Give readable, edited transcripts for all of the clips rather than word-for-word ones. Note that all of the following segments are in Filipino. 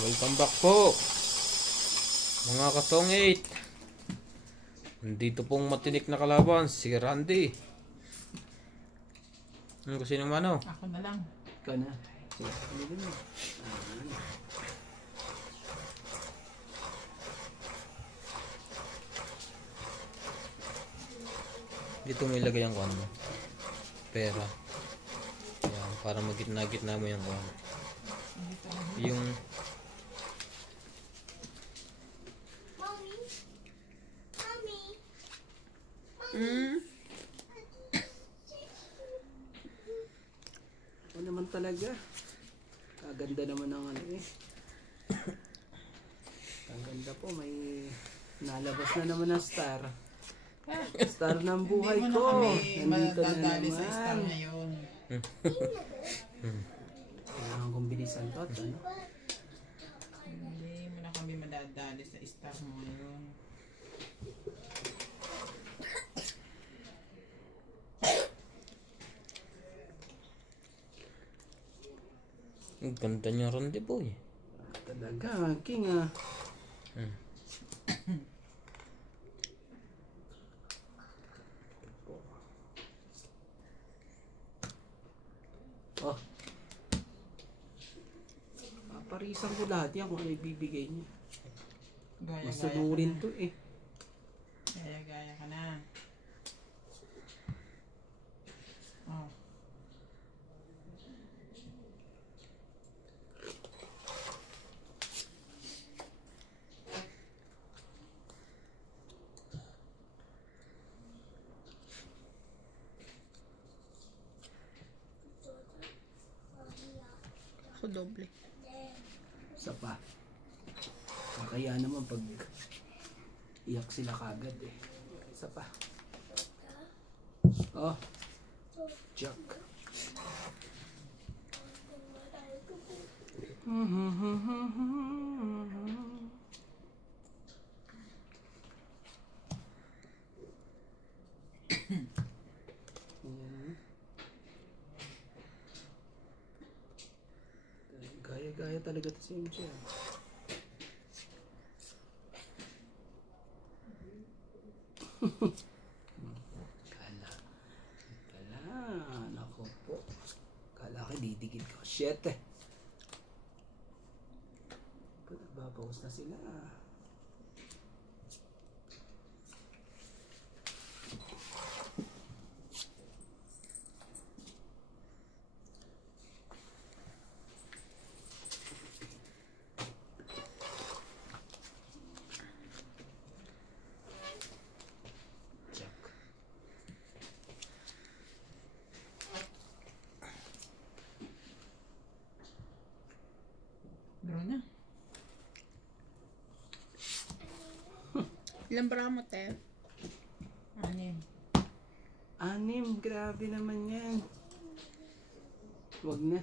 Welcome back po mga katongit. Nandito pong matinik na kalaban, si Randy. Ano kasi naman o? Ako na lang. Ikaw na. Dito mo ilagay ang kuwan mo. Pera. Yan, para magitna-gitna mo yung kuwan. Yung Ako naman talaga. Kaganda naman ng ano eh. Kaganda po. May nalabas na naman na star. Star ng buhay Hindi mo ko. na kami Nandito na madadali sa star naman. ngayon. Kailangan kong bilisan to. Ano? Hindi mo na kami madadali sa star mo ngayon. ang ganda niya Randy boy. Talaga. King ah. Oh. Paparisan ko lahat yan kung ano ibibigay niya. Basta Gaya-gaya ka nurin na. to eh. Gaya-gaya ka na. Oh. Ako doble. Isa pa. Kaya naman pag iyak sila kagad eh. Isa pa. Oh. Jack. Gaya-gaya talaga ito si MJ. Nako po. Kala ka didikit ko. Shit eh. Nagbabawas na sila. Draw na. Ilang bara mo, te? Anim. 6, grabe naman yan. Wag na.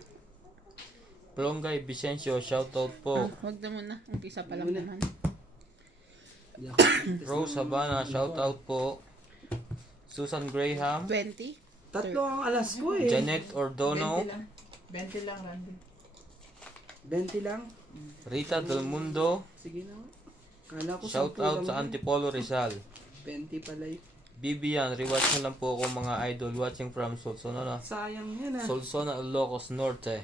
Plonggay Vicencio, shoutout po. Wag na muna. Umpisa pa lang Muna. naman. Di ako titis Rose ng- Habana, shoutout po. Susan Graham, 20? Tatlo ang alas ko eh. Janet 20 Ordono, lang. 20 lang, Randy. 20 lang. Rita Del Mundo, Sige na. Kala ko shoutout 10 sa lang. Antipolo Rizal. 20 pala yun. Bibian, rewatch na lang po ako mga idol watching from Solsona, Sayang yan ah. Solsona, Ilocos Norte.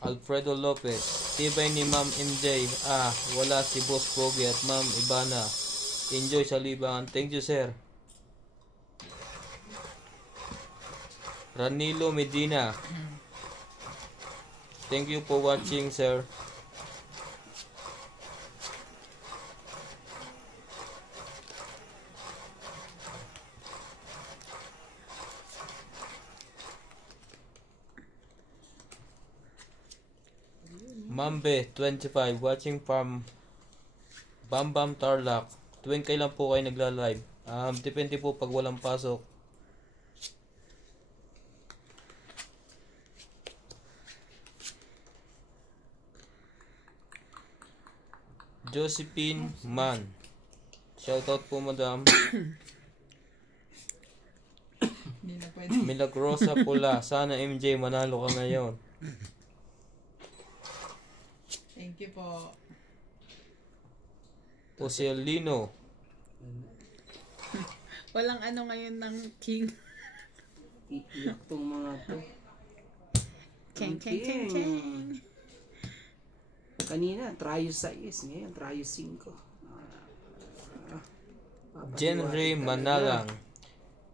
Alfredo Lopez, tibay ni Ma'am MJ. Wala si Boss Pogi at Ma'am Ibana. Enjoy sa libangan. Thank you, sir. Ranilo Medina. Thank you for watching, sir. Mambe 25 watching from Bambam Tarlac. Tuwing kailan po kayo nagla-live? Depende po pag walang pasok. Josephine Man. Shoutout po, madam. Hindi na pwede. Milagrosa Pula. Sana MJ manalo ka ngayon. Thank you po. Ocelino. Walang ano ngayon ng king. Iiyak tong mga to. Keng, keng, keng, keng. Kanina, Trio 6. Ngayon, Trio 5. Jenry Manalang.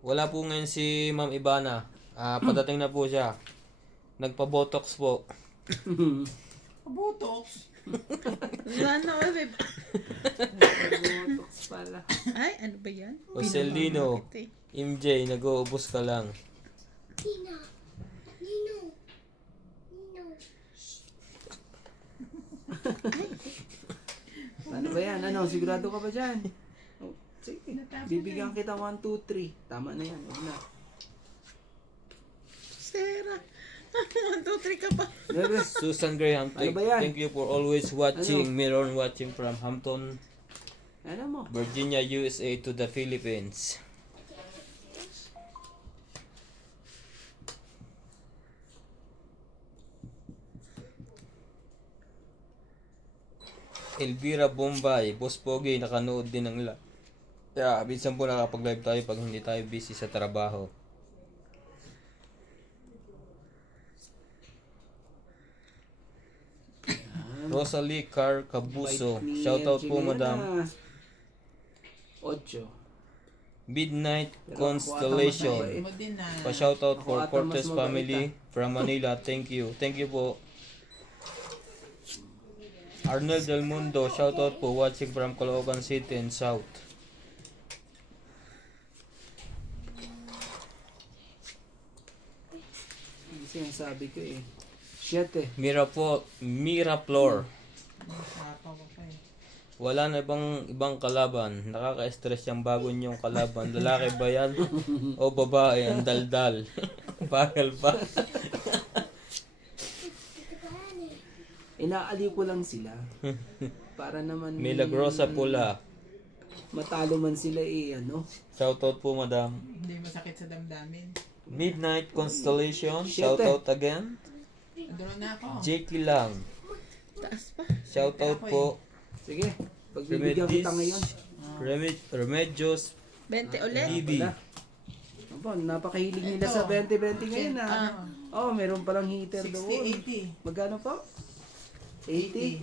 Wala po ngayon si Ma'am Ibana. Padating na po siya. Nagpa-botox po. Botox. Ano ulit? Botox pala. Ay, ano ba yan? Ocelino. Bakit eh? MJ, nag-uubos ka lang. Ano ba yan? Ano? Sigurado ka ba dyan? Oh, sige. Bibigyan kita 1, 2, 3. Tama na yan. Huwag na. Sarah. 1, 2, 3 ka pa. Nervous. Susan Graham, Ano ba yan? thank you for always watching. Miron watching from Hampton, Ano mo? Virginia, USA to the Philippines. Elvira Bombay, Boss Pogi, nakanood din ng minsan po nakapag-live tayo pag hindi tayo busy sa trabaho. Rosalie Car Cabuso, shoutout po madam. 8. Midnight Pero Constellation, Mo din na. pa-shoutout Ako for ata Cortez mas mabait, family from Manila. Thank you. Thank you po. Arnel Del Mundo, shoutout po watching from Caloocan City and South. Kasi yung sabi ko eh. 7. Miraflor. Nasapa ko pa eh. Wala na ibang kalaban. Nakaka-stress yung bago niyong kalaban. Lalaki ba yan? O babae? Ang daldal. Bakal pa. Inaaliw ko lang sila. Para naman Milagrosa Pula. matalo man sila eh, ano. Shoutout po madam. Hindi masakit sa damdamin. Midnight Constellation. Shit, Shoutout again. Draw na ako. Jakey lang. Taas pa. Shoutout po. Sige, pagbibigyan kita ngayon. Remedios 20 ulit. TV. Opo, napakahilig nila sa 20-20 ngayon ah. Oh, meron palang heater 60, doon. 80. Magkano po? 80?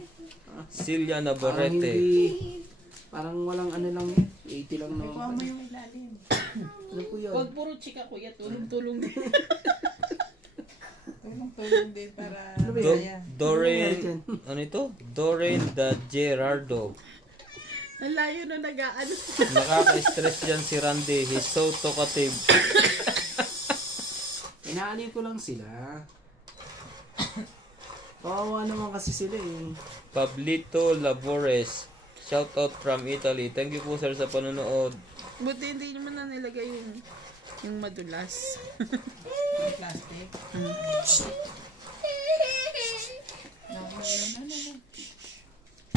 Silya Parang Navarrete. hindi, parang walang ano lang yun. 80 lang Kuha naman mo pala. yung ilalim. Ano po yun? Huwag puro chika kuya. Tulong-tulong din. Tulong-tulong din para Ano ba yun? masaya. Doreen, ano ito? Doreen da Gerardo. Ang layo na nag-aano. Nakaka-stress yan si Randy. He's so talkative. Inaaliw ko lang sila. Kawawa naman kasi sila eh. Pablito Labores. Shout out from Italy. Thank you po sir sa panonood. Buti hindi naman na nilagay yung madulas. Yung plastic. No.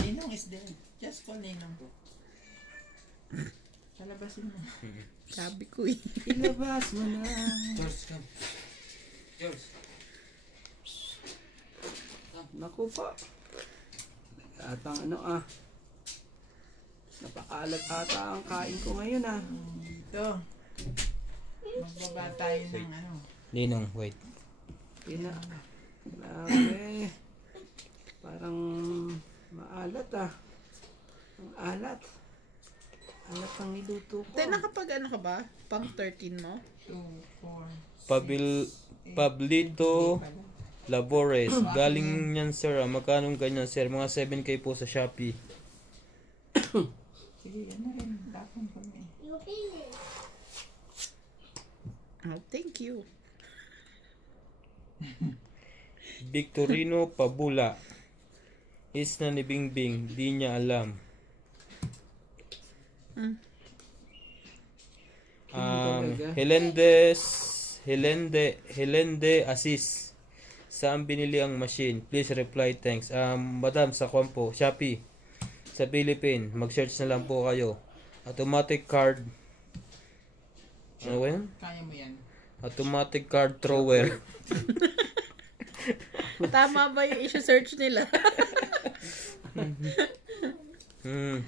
Ninong is there. Just call Ninong. Palabasin mo. Sabi ko eh. Ilabas mo na. George, come. George. Naku po. Atang ano ah. Napaalat ata ang kain ko ngayon ah. Ito. Magbaba tayo ng ano. Ninong, wait. Pina. Grabe. Parang maalat ah. Ang alat. Alat ang niluto ko. Then nakapag ano ka ba? Pang 13 mo? 2, 4. Pablito Labores. Galing yan sir. Magkano ganyan sir? Mga 7K po sa Shopee. Sige, yan na rin. Tapon ko na eh. Oh, thank you. Victorino Pabula. Is na ni Bingbing. Di niya alam. Helende Asis. Saan binili ang machine? Please reply thanks. Madam, sa Kwampo, Shopee. Sa Philippines, mag-search na lang po kayo. Automatic card. Ano ba yan? Kaya mo yan. Automatic card thrower. Tama ba yung i-search nila? Hmm.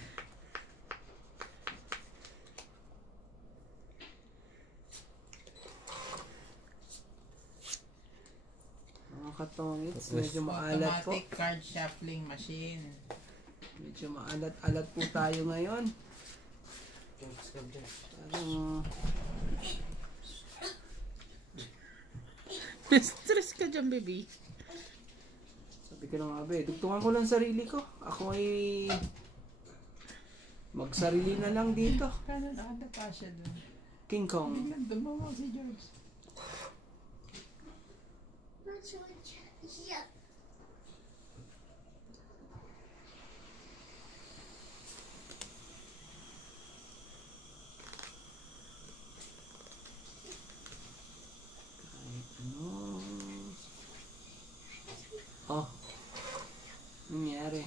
Mga katongits, medyo maalat po. Automatic card shuffling machine. Medyo maalat-alat po tayo ngayon. Parang Stress ka dyan, baby. sabi ko na nga ba, dugtungan ko lang sarili ko. Ako ay magsarili na lang dito. Kano nakanda pa siya doon. King Kong. Tingnan, dumawa si George. Ano? Oh. Nangyari.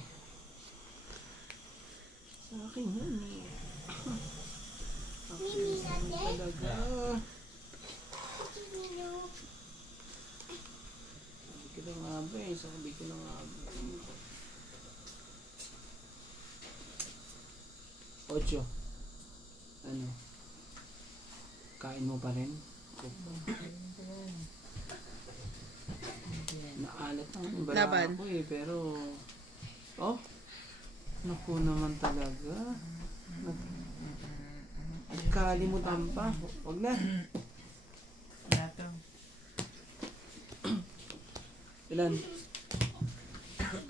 Sa akin yun eh. Talaga. Sabi ko na nga ba eh. Sabi ko na nga ba. 8. Ano? Kain mo pa rin? Naalat ang bala Laban. ako eh. Pero, oh. Naku naman talaga. Nagkalimutan pa. Huwag na. Dato. Ilan?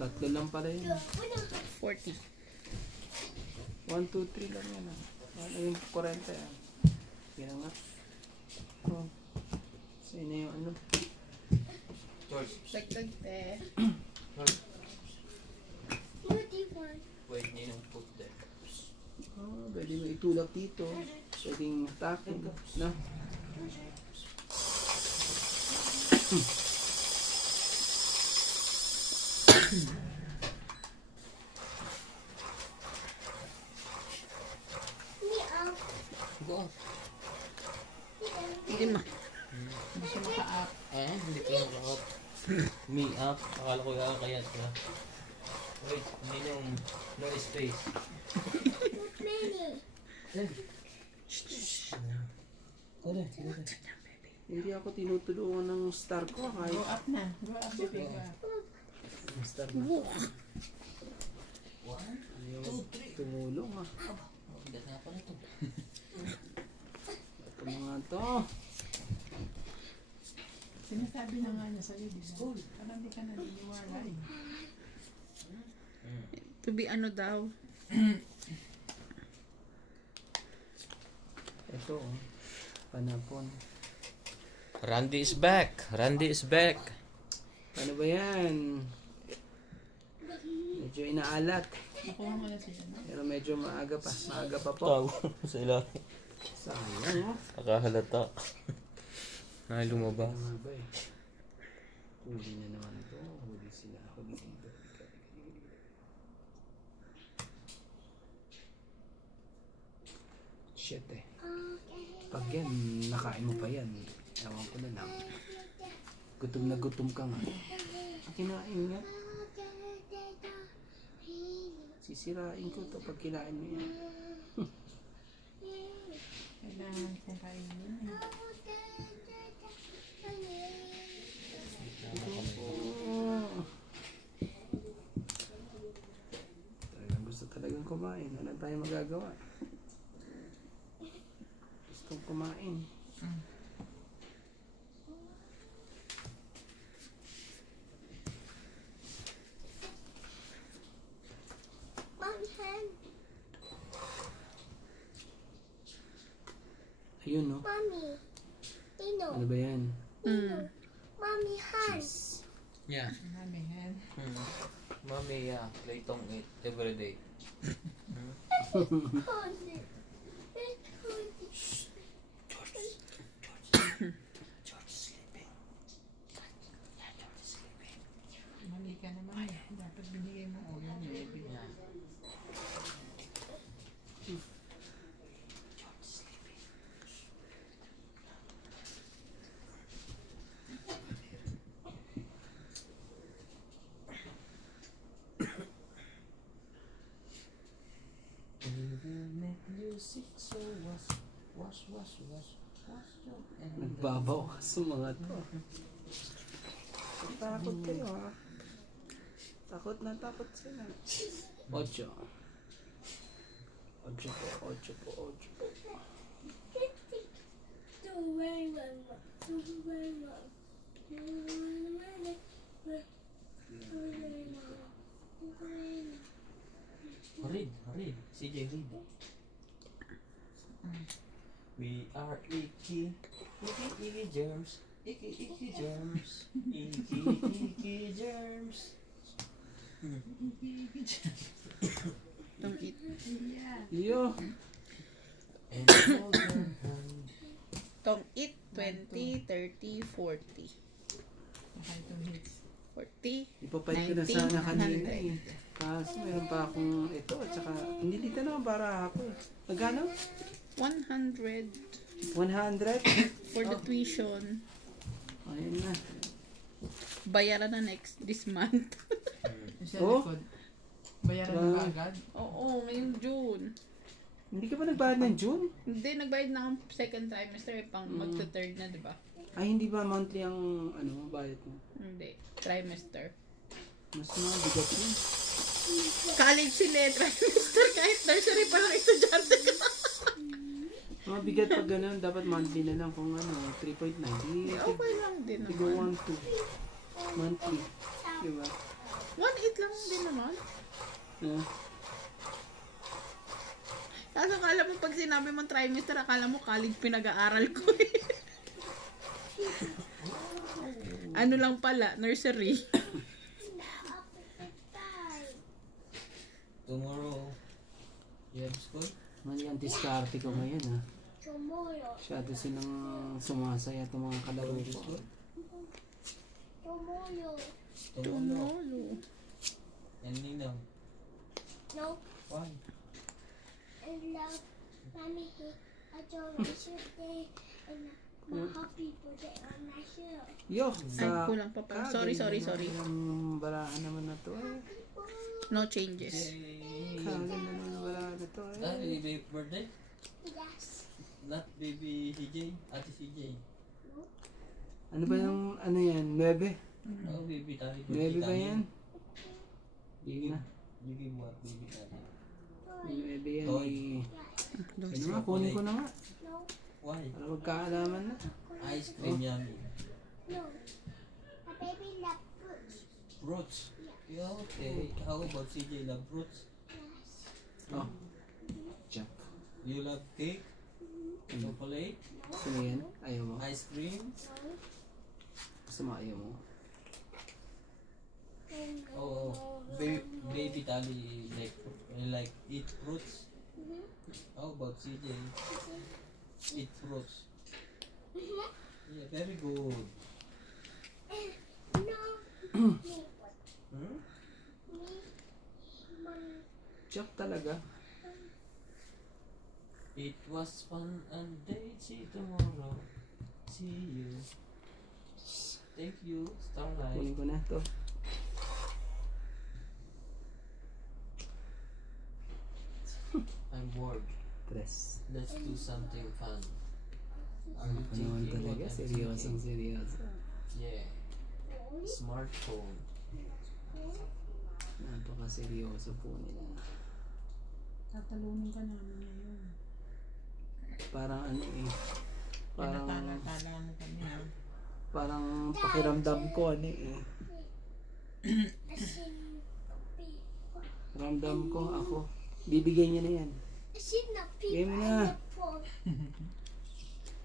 3 lang pala yun. 40. 1, 2, 3 lang yan. Ano yung 40 yan? Kaya nga. Oh. Sino yung ano? George, Dagdag te. wait niyo yung put there. Oh, pwede mo itulak dito. Pwedeng takin. Na? Go. Hindi ma. Hindi siya maka-up. Hindi ko yung up. Me up. Akala ko yung kaya sila. Wait, hindi yung no space. Hindi ako tinutulungan ng star ko. Kahit Go up na. Go up, baby. Go up. star na. Ayaw tumulong ah. Bigat nga pala ito. Ito mga to. Sinasabi na nga niya sa'yo, di ba? Parang hindi ka naniniwala eh. To be ano daw. Ito oh. Panapon. Randy is back. Randy is back. Ano ba yan? Medyo inaalat. Nakuha mo na siya, no? Pero medyo maaga pa. Maaga pa po. Tago sa ilalim. Sayang oh. Nakahalata. Ay, lumabas. Ano ba eh. Huli na naman ito. Huli sila. Huli dito. Shit eh. Pag yan, nakain mo pa yan. Ewan ko na lang. Gutom na gutom ka nga. Kinain nga. Sisirain ko to pag kinain mo yan. Kailangan kong kainin eh. Oh. Talagang gusto talagang kumain. Wala tayong magagawa. Gustong kumain. Ayun no? Mommy, Ano ba yan? mommy, hand. Yeah. Mami, hen. Mommy, yeah. Play tong it every day. Hold it. Hold it. George is sleeping. Yeah, George is sleeping. Mali ka naman eh. Dapat binigay mo ulo niya, baby. Yeah. Nagbabaw sa mga to. Takot kayo ha. Takot na takot sila. 8. 8 po. Read. CJ, read. We are icky germs. Icky germs. Icky germs. Don't eat. Yo. And hold your hand. Don't eat 20, 30, 40. Baka itong hits. 40. Ipapait ko na 90, sana kanina 100. eh. Kaso meron pa akong ito at saka hindi dito naman para ako eh. Magkano? 100 100? for the tuition. Ayun na. Bayaran na this month. Yung sa Oh. likod. Bayaran mo ba agad? Oo, ngayong June. Hindi ka ba nagbayad ng June? Hindi, nagbayad na ang second trimester. Pang magta-third na, di ba? Ay, hindi ba monthly ang bayad mo? Hindi, trimester. Mas mabigat yun. College sila eh, trimester. Kahit nursery pa lang estudyante ka. Mabigat pag gano'n, dapat monthly na lang kung 3.9. Okay lang din Tigo naman. 1.2 monthly. Diba? 1.8 lang din naman. Kaso akala mo pag sinabi mong trimester, akala mo college pinag-aaral ko eh. Ano lang pala, nursery. Tomorrow, you have school? Yan, diskarte ko ngayon ha. Tomorrow. Masyado silang sumasaya itong mga kalaro ko. Tomorrow. Tomorrow. And Ninang. No. Why? I love Mommy. I don't want to day and my happy birthday on my show. Yo, Ay, kulang pa pala. Sorry. Ang barahan naman na to eh. No changes. Kaganda naman ang barahan na to eh. Baby birthday? Yes. Not baby CJ? Ate CJ? Ano ba yung, yan, 9? Oh, baby Tali. 9 ba yan? Hindi na. You give what, baby Tali? 9 yan Toy. eh. Ano nga, kunin ko na nga. No. Why? Para magkaalaman na. Ice cream yummy. No. My baby love fruits. Fruits? Yeah, okay. How about CJ love fruits? Yes. Oh. Jack. You love cake? Chocolate? Sino yan? Ayaw mo? Ice cream? No. Gusto mo ayaw mo? Oh, baby Tali like eat fruits? How about CJ? Eat fruits? Yeah, very good. No. Me. Hmm? Me. Mommy. Jack talaga. It was fun and they see tomorrow. See you. Thank you, Starlight. Kunin ko na to. I'm bored. Tres. Let's do something fun. Are Ano you naman thinking talaga? what I'm Seryosong thinking? seryoso. Yeah. Smartphone. Napaka-seryoso po nila. Tatalunin ka namin ngayon. Parang parang Pinatala-tala mo kami ha. parang pakiramdam ko Ramdam ko ako. Bibigay niya na yan. Game na.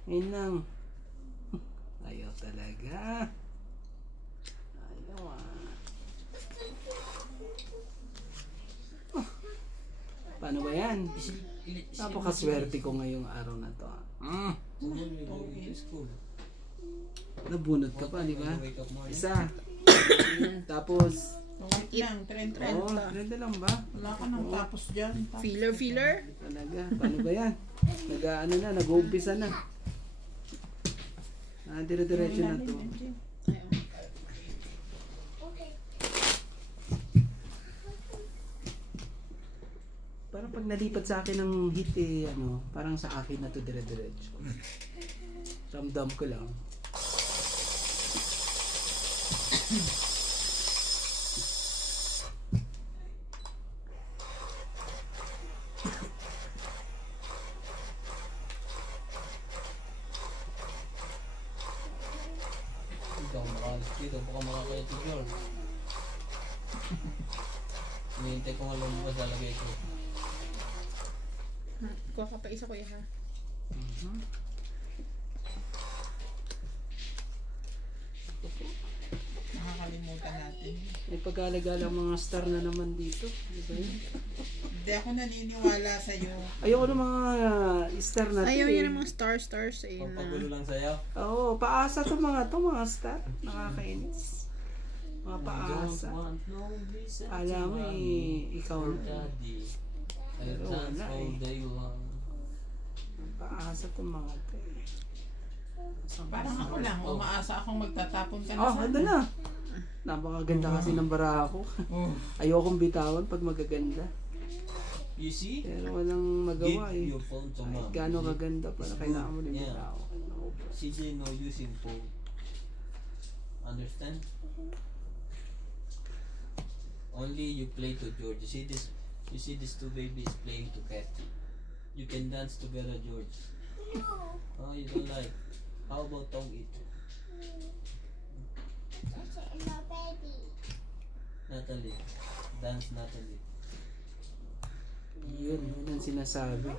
Ngayon lang. Ayaw talaga. Ayaw Paano ba yan? Napakaswerte ko ngayong araw na to. Tomorrow you go to school. Nabunot ka pa, di ba? Wake up morning. Isa. Tapos, Wait lang, trend. 30 lang ba? Wala ka nang tapos dyan. Filler? Talaga. Paano ba yan? Nag-uumpisa na. Dire-diretso na to. Ayun. Parang pag pag nalipat sa akin ng hit eh, ano, parang sa akin na to dire-diretso. Ramdam ko lang. Ikaw makalis dito, baka makakaya si George. Hinihintay ko nga lumabas, lalagay ko. Kuha ka pa isa, kuya, ha? Nakakalimutan natin. May pag-alagalang mga star na naman dito. Di ba yun? Hindi ako naniniwala sa'yo. Ayoko ng mga star na to. Ayaw eh. niya ng mga stars eh, na. Pagpagulo lang sa'yo. Oo, paasa to mga star. Nakakainis. Mga paasa. Alam mo eh, ikaw na. Ayun, Wala all eh. day long. Paasa to mga to eh. Parang ako lang, umaasa akong magtatapon ka na Oh, sana. ando na. Napakaganda kasi ng bara ko. Oh. Ayokong bitawan pag magaganda. You see? Pero walang magawa Give eh. your phone to Kahit mom. gaano kaganda pala kailangan mo rin Yeah. bitawan. CJ no using phone. Understand? Only you play to George. You see these two babies playing to cat. You can dance together, George. No. Oh, you don't like. How about tongue eat? That's it, my baby. Natalie. Dance Natalie. Yun ang sinasabi.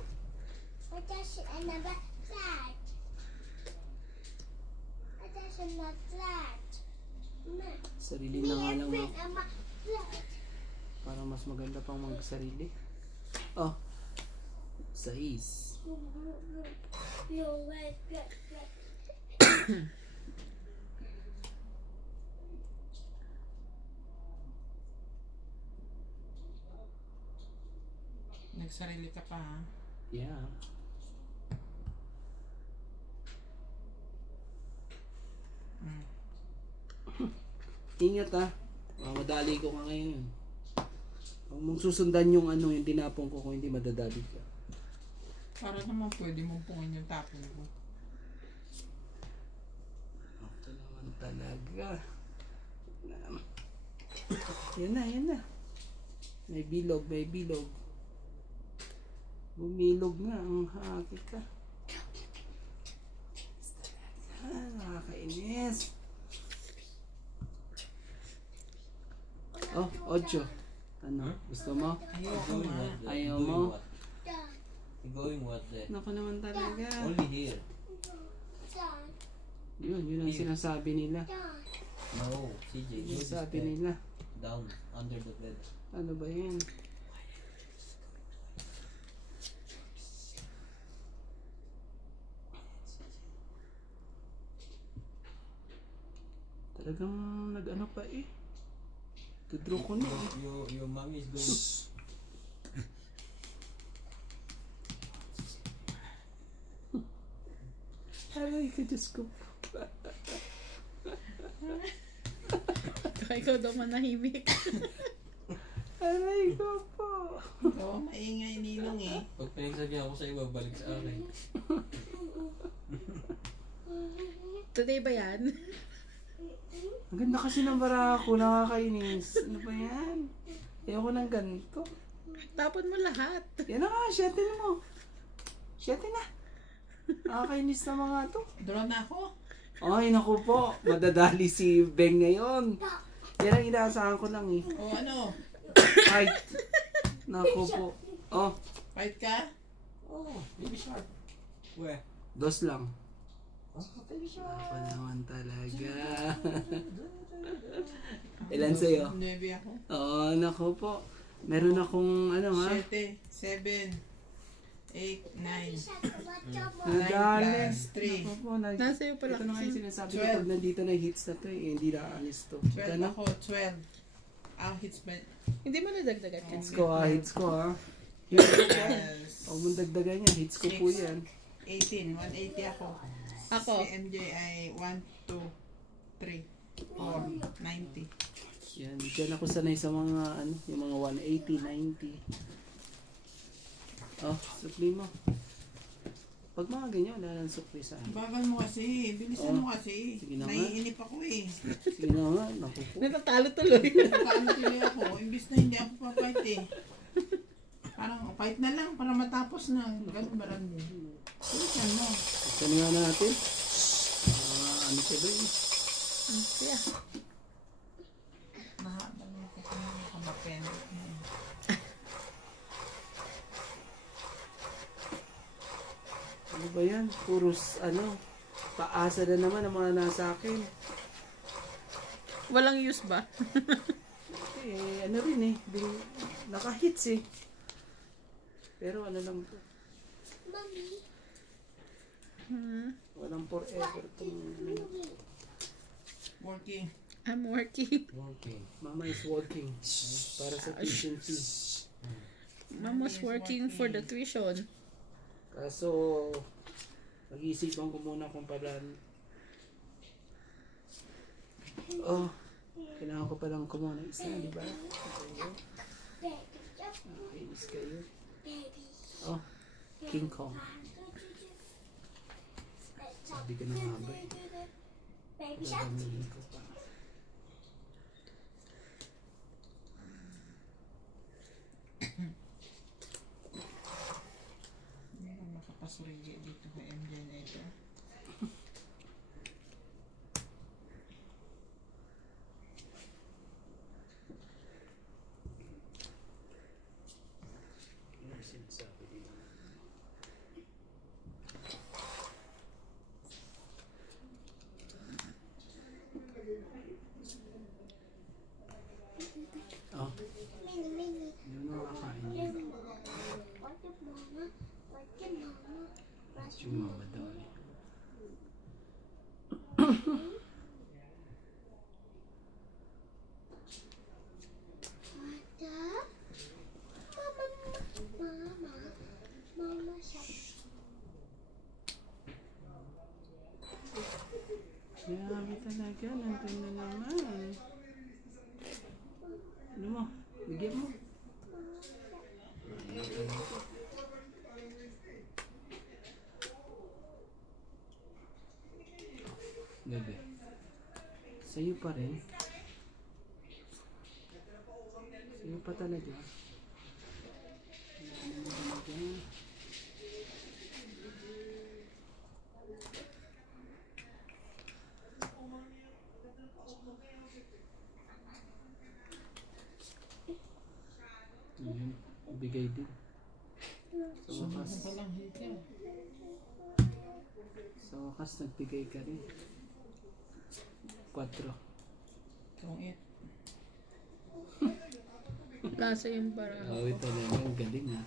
But that's another flat. But that's another flat. Sarili na nga lang Put ako. on my flat. Para mas maganda pang magsarili. Oh. 6. No, wait, wait. Nagsarili ka pa, ha? Yeah. Mm. Ingat ah. Madali ko ka ngayon. Huwag mong susundan yung ano, yung tinapong ko kung hindi madadali ka. Para naman pwede mong pungin yung tapon ko. Ito naman talaga. Yan na. May bilog. Bumilog nga ang haki ka. Nakakainis. Oh, 8. Ano? Gusto mo? Ayoko nga. Ayaw Doing mo? what? You going what there? Naku naman talaga. Only here. Done. Yun ang sinasabi nila. Done. No, CJ. Yun Use ang sabi that. nila. Down, under the bed. Ano ba yan? Talagang nag-ano pa eh. Tudraw ko na eh. Your mommy is going. Aray ka, Diyos ko. Kaya ikaw daw manahimik. Aray ko po. Oo, maingay ninong eh. Pag pinagsabihan ko sa iba, balik sa akin. Today ba yan? Ang ganda kasi ng bara ko, nakakainis. Ano ba yan? Ayoko ng ganito. Tapon mo lahat. Yan na nga, shetin mo. Shetin na. Nakakainis na mga to. Draw na ako. Ay, naku po. Madadali si Beng ngayon. Yan ang inaasahan ko lang eh. O ano? Ay. Naku po. Oh, Fight ka? Oh, baby shark. Where? 2 lang. Oh, baby shark. Apa naman talaga. Ilan sa'yo? 9 ako. Oo, naku po. Meron akong ano ha? 7, 7, 8, 9. Nadali. plus 3. Naku po. Nasa iyo pala Ito na nga yung kasi. sinasabi ko pag nandito na hits na to eh. Hindi nakaalis to. 12 Ano? ako, 12. Hits ba? Hindi mo nadagdagan yan. Hits ko ha. Plus Huwag mong dagdagan yan. Hits ko po yan. 18, 180 ako. Ako. Si MJ ay 1, 2, 3, 4, 90. Yan. Diyan ako sanay sa mga ano, yung mga 180, 90. Oh, supli mo. Pag mga ganyan, wala nang supli sa akin. Bagal mo kasi. Bilisan mo kasi. Sige na nga. Naiinip ako eh. Sige na nga, naku po. Natatalo tuloy. Paano tuloy ako? Imbis na hindi ako pa-fight eh. Parang fight na lang para matapos na. Ganun ba rin din? Bilisan mo. Ito na nga natin. Ano siya doon? Yeah. Mahaba na ako kung nakabapen. Ano ba yan? Puros paasa na naman ang mga nasa akin. Walang use ba? Ano rin naka-hits eh. Pero ano lang to. Mommy, Walang forever itong Working. I'm working. Okay. Mama is working. Para sa tuition fee. Mama's working for the tuition. Kaso, pag-iisipan ko muna kung paano. Oh, kailangan ko palang kumuha ng isa, di ba? baby, Kainis kayo. baby. Oh, King Kong. Sabi ka na nga ba eh. Baby shark. Gagamihin ko pa. Meron nakapasurigi dito sa MJ na ito. Ano yung sinasabi dito? Oh, Mini, mini. yun ang makakain niya. What the mama? What the mama? What Yung mama daw eh. the? Mama, mama shark. Grabe talaga, nandun na naman. Ano mo? Bigyan mo. Bebe. Sa'yo pa rin. Sa'yo pa talaga. Ayun, bigay din. Sa wakas, Ano pa lang hika? sa wakas nagbigay ka rin. 4. Itong it. Lasa yung para. Oh, ito naman, galing ha.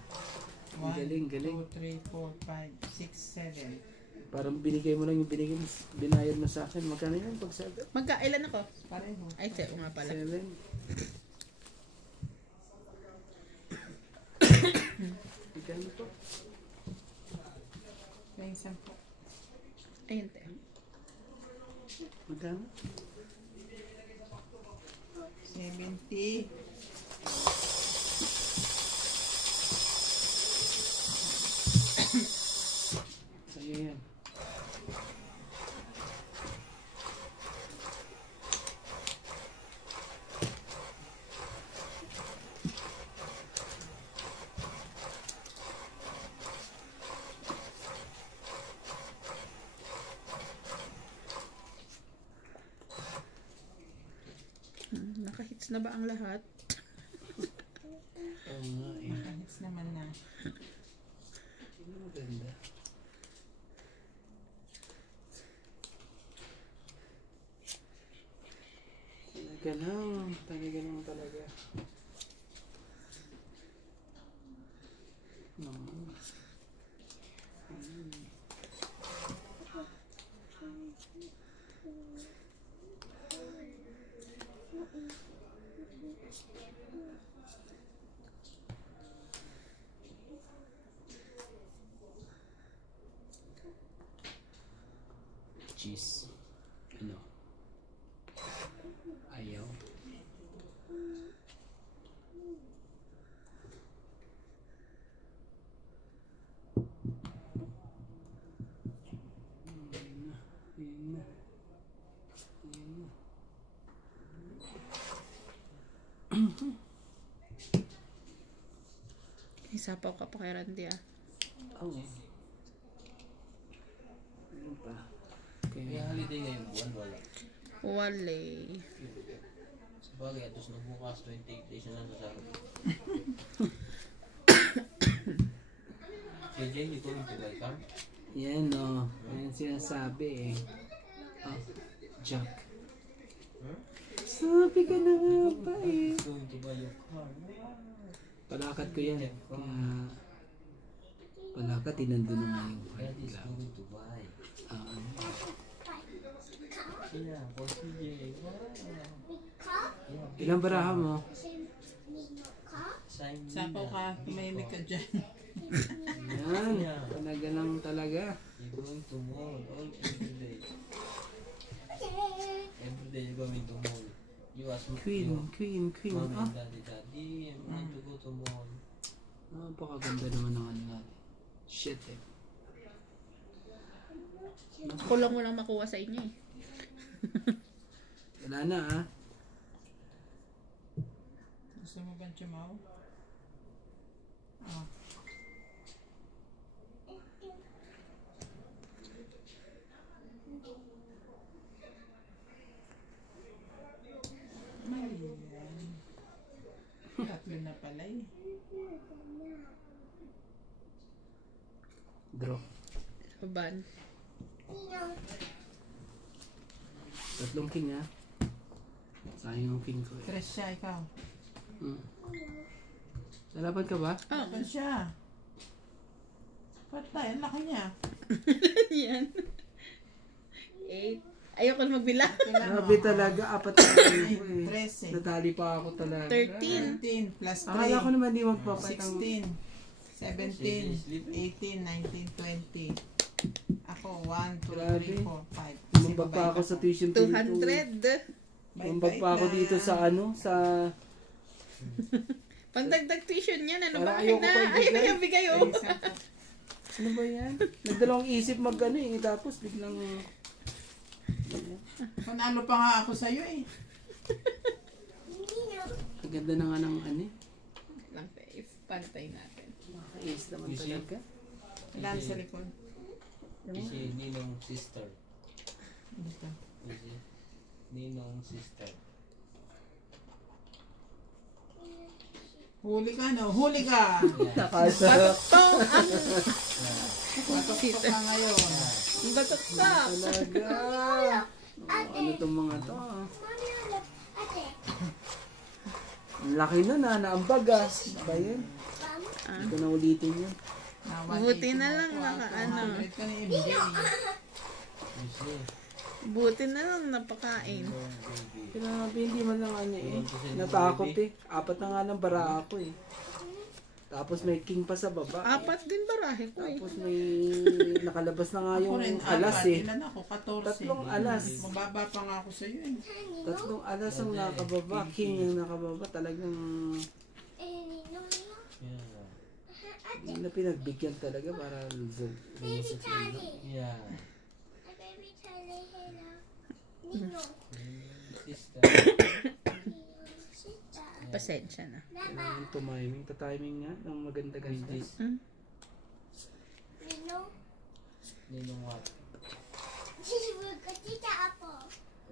Ang 1, galing, galing. 2, 3, 4, 5, 6, 7. Parang binigay mo lang yung binayad mo sa akin. Magkano yan pag 7? Magkailan ako? Pareho. Ay, sa'yo nga pala. 7. Magkano po? Kaya 10. Ayun, te. Magkano? 70. Sa'yo yan. Nakahits na ba ang lahat? Oo nga eh. Kahits naman na. Ano maganda? Talaga lang. Talaga lang talaga. No. Cheese. Ano? Ayaw. Isapaw ka pa kay Randy ah. Oo. Ano pa? May Kaya, holiday ngayong buwan, wala. Wale. Sabagay, atos na bukas, 28 days na lang sa akin. KJ, you going to welcome? yan o. Yan sinasabi eh. Oh, Jack. Huh? Sabi ka na nga pa eh. He's going to buy your car. Palakad ko yan. Kaya, palakad, tinando na nga yung Dad is hard going to buy. Yeah, for CJ. Yeah, Ilang baraha mo? sign me Sapaw na. ka, tumahimik ka dyan. Yan. Talaga lang talaga. You're going to mall every day. Every day you're going to mall. You ask me, Queen. Mom Ah, and Daddy, I want to go to mall. napakaganda naman ng ano natin. Shit eh. Kulang mo lang makuha sa inyo eh. Wala na ah. Gusto mo bang chumaw? Ah. Mali yan. Tatlo na pala eh. Draw. Ban. Tatlong king ah. Sayang yung king ko eh. Tres siya, ikaw. Lalaban ka ba? Oh, Tres siya. Patay, ang laki niya. yan. 8. Ayoko na magbilang. Grabe talaga. Apat na king ko eh. Tres eh. Natali pa ako talaga. 13. 13 plus 3. Akala ko naman di magpapat ang... 16, 17, 18, 19, 20. Ako, 1, 2, Grabe. 3, 4, 5. Lumabag pa ako sa tuition fee. 200. Lumabag pa ako dito sa ano, sa... Pandagdag tuition yan. Ano ba? Parang ayoko pa ibigay. Ayun na yung bigay oh. Ano ba yan? Nagdalawang isip mag ano eh, tapos biglang... Panalo pa nga ako sa'yo eh. Ang ganda na nga ng ano eh. Lang face. Pantay natin. Nakais naman You see? talaga. Ilan sa likod? Is he Ninong sister? Dito. Is he Ninong sister? Huli ka no? Huli ka! Yeah. Nakasarap Batoktok ang... Patok ka ngayon. Batoktok! talaga. Ano itong mga to ah. Ang laki nun ah, naambag ah. Ano ba yun? Hindi ko na ulitin yun. Buti na lang naka ano. 100 ka ni MJ. You see? Buti na lang napakain. Baby. Grabe, hindi man lang ano eh. Natakot eh. Apat na nga ng bara ako eh. Tapos may king pa sa baba. 4 din barahe ko eh. Tapos may nakalabas na nga Ako yung rin, alas apat. eh. Ilan ako? 14. Tatlong alas. Mababa pa nga ako sa'yo eh. Tatlong alas ang nakababa. King yung nakababa. Talagang Yeah. hindi na pinagbigyan talaga para lumusot na. Yeah. Sister. Pasensya na. Kailangan tumiming. Tatiming nga ng maganda-ganda. Ninong what?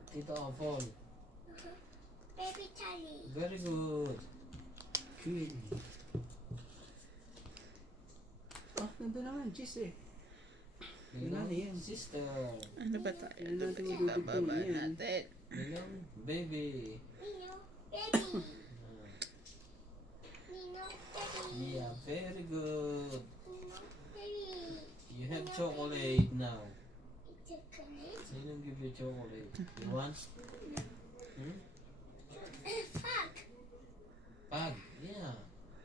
Tito Apple. Baby Charlie. Very good. Queen. Ah, nandun naman. Jeez eh. Ninong yan? sister. Ano ba tayo? Kailan natin Bababa ududugtong yan? natin. Ninong baby. Nino, baby. Uh, Nino, baby. yeah, very good. Nino, baby. You have chocolate now. Chocolate. Ninong give you chocolate. You want? Hmm? Fuck. Pag. Yeah.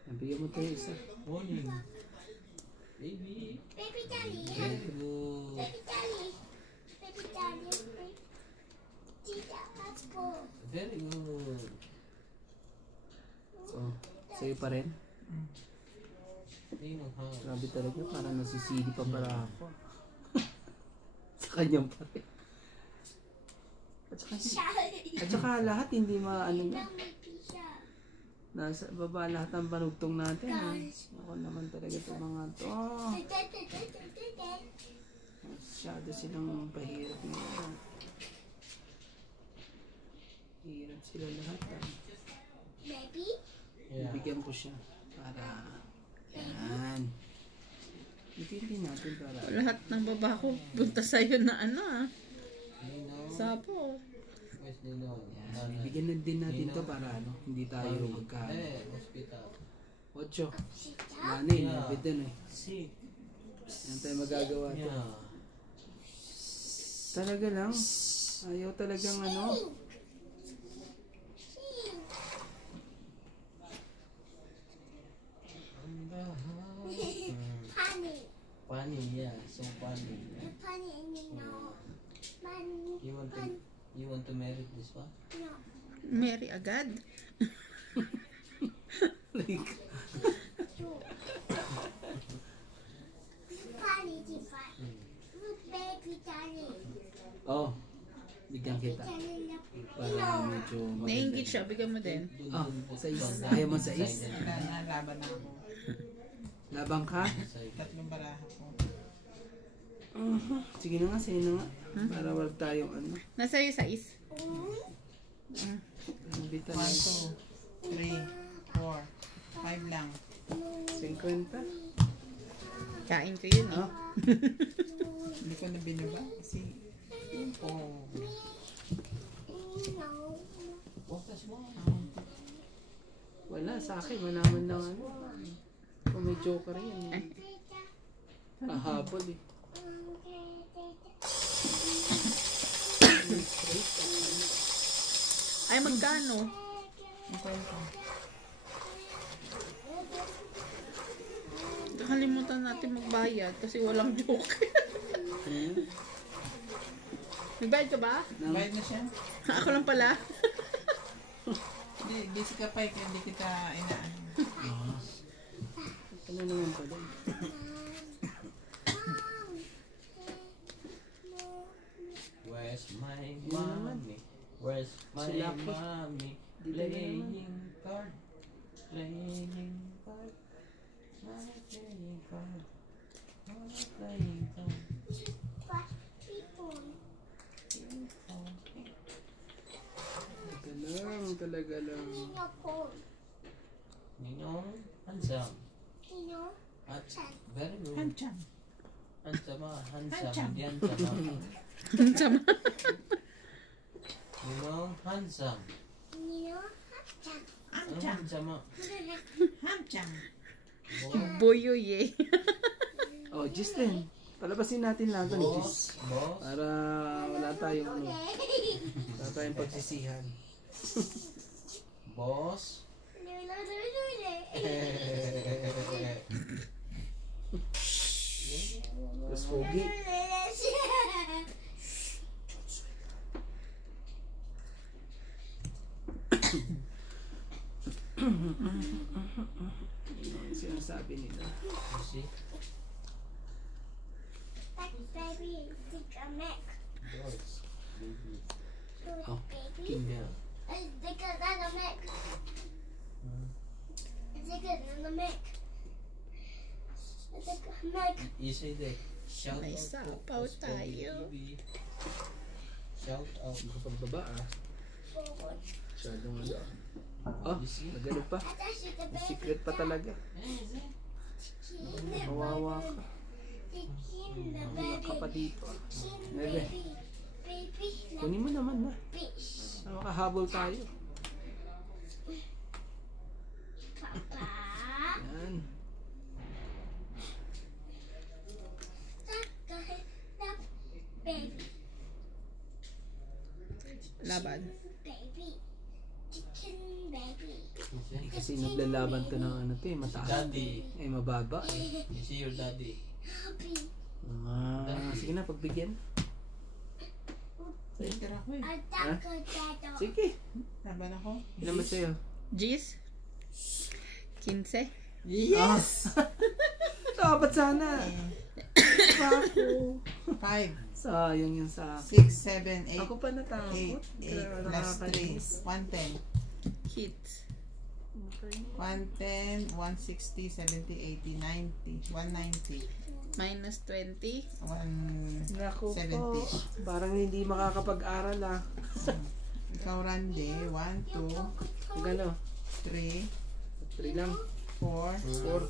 Nabigyan mo tayo isa. Morning. Baby. Baby Charlie. Very good. Baby Charlie. Baby Charlie. Tita Apple. Very good. So, sa'yo pa rin. Ninong house. Grabe talaga. Parang nasisili pa para ako. Sa kanyang pa rin. At saka lahat hindi maano na. Now may pizza. Nasa baba lahat ng panugtong natin. Ako naman talaga itong mga to. Masyado silang pahirap nila. Hirap sila lahat. Baby? Bibigyan ko siya para yan. Hindi natin para Lahat ng baba ko punta sa'yo na ano Sapo. yan. Bibigyan na din natin to para ano, hindi tayo magkano. 8. Mani, nabid din eh. Yan tayo magagawa to. Talaga lang. Ayaw talagang ano. Funny. Funny, yeah, so funny. Funny and you know. Funny. You want to marry this one? No. Mary agad. Like, Funny, funny. Baby Johnny. oh, bigyan kita. Para medyo Nainggit siya, bigyan mo din. Oh, sais. Ayaw mo sais? Wala na, laban na ako. Labang ka? 3 baraha ko. Sige na nga, sa'yo na nga. Para wala tayong ano. Nasa iyo sais. Ang bita 1, na 2, 3, 4, 5 lang. 50. Kain ko yun Oh, Hindi ko na binaba kasi oh. wala sa akin. Malaman lang ano. Kung may joker yan. Kahabol eh. Ay, magkano? Nakalimutan natin magbayad kasi walang joke. Nagbayad ka ba? Bayad na siya? Ako lang pala. Hindi, busy ka pa kaya hindi kita inaan. Ano naman pala. Where's my mommy? Where's my Si Lucky. mommy? Playing card. Playing card. Playing card. Playing card. Talaga lang. Ninong, handsome. Very good. Hancham. Handsome, handsome. Handsome. Hindi handsome. Sama. Ninong, handsome. Ano Hancham. handsome? Hancham. Boyoy eh. Oh, Justin. Palabasin natin lang ito ni Jis. Boss, boss. Para wala tayong ano. Wala tayong pagsisihan. Boss. Tapos pogi. Ano yung sinasabi nila? You see? Baby, take a Mac. Boss. Oh, Baby. Kingdom. Take another Mac. Take another Mac. Take a Mac. You say that. Shout May out sapaw po, tayo. TV. Shout out. Pagbaba ah. Forward. Masyadong ano ah. Oh, You see? magano pa. Attach it to May baby. secret pa talaga. Kawawa ka. Wala ka pa dito. Nebe. Baby. Kunin mo naman na. Fish. Makahabol tayo. Papa. Yan. Baby. Laban. Baby. Chicken baby. Kasi naglalaban to ng ano to eh. Mataas. Daddy. Eh, mababa eh. You see your daddy. Happy. Sige na, pagbigyan. Tira ako eh. Attack a dado. Sige. Laban ako. Ilan ba sa'yo? Gis? 15? Yes! Dapat sana. Ako. 5, Sayang yun sa 6, akin. 7, 8, Ako pa natakot. 8 plus 3, 110. Hits. Okay. 110, 160, 70, 80, 90, 190, Minus 20. 170. Naku po. Parang hindi makakapag-aral ah. Ikaw, Randy, 1, 2, Gano? 3, 3 lang. 4, 4.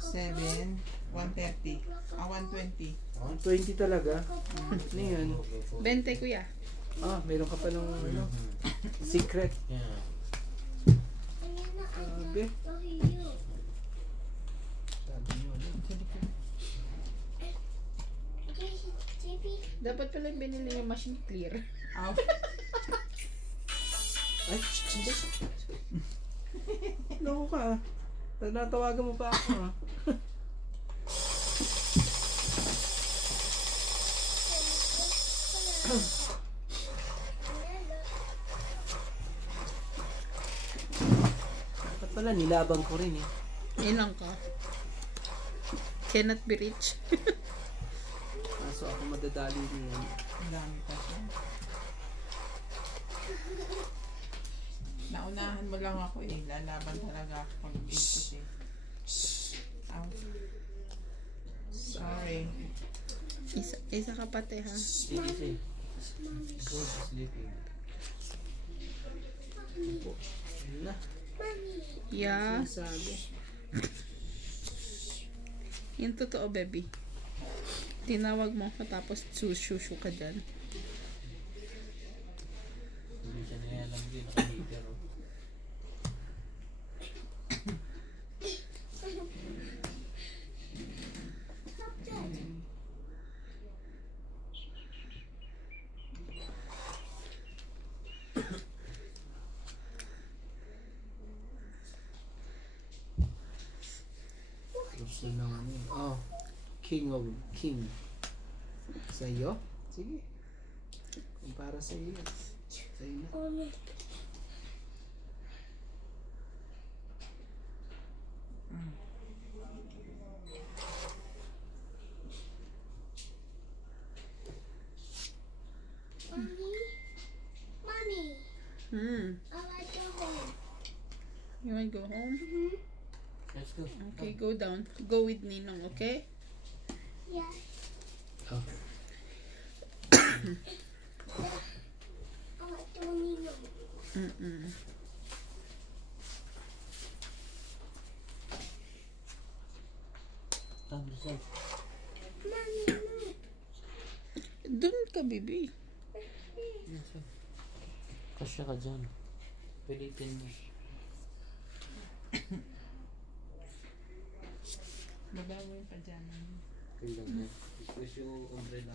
7, 130. 120. 20 talaga. Ano yan? 20 kuya. Ah, meron ka pa ng ano, secret. Sabi. Sabi niyo ano. Dapat pala binili yung machine clear. Ow. Ay, hindi. Loko ka ah. Natawagan mo pa ako ah. Dapat pala nilabang ko rin eh. Ilang ka? Cannot be rich. Kaso ako madadali din yan. Ang dami pa siya. Naunahan mo lang ako eh. Lalaban talaga ako pag ikot eh. Ow. Sorry. Isa ka pati ha. Sleeping. Go to sleeping. Yun na. Yeah. Sabi. Yung totoo, baby. Tinawag mo ako tapos sushushu ka dyan. Hindi siya naialam din. Naka-heater. Gusto ng ano eh. Oh. King of King. Sa'yo? Sige. Kung para sa'yo. Sa'yo na. Mommy, Hmm. I like to home. You wanna go home? Let's go. Okay, go down. Go with Ninong, okay? Yeah. Oh. I like to Nino. Mm-mm. Come, sir. Mommy, no. Doon ka, baby. Kasya ka dyan. Pilitin mo. Baba mo yung pajama mo. Kailan yan. Request yung umbrella.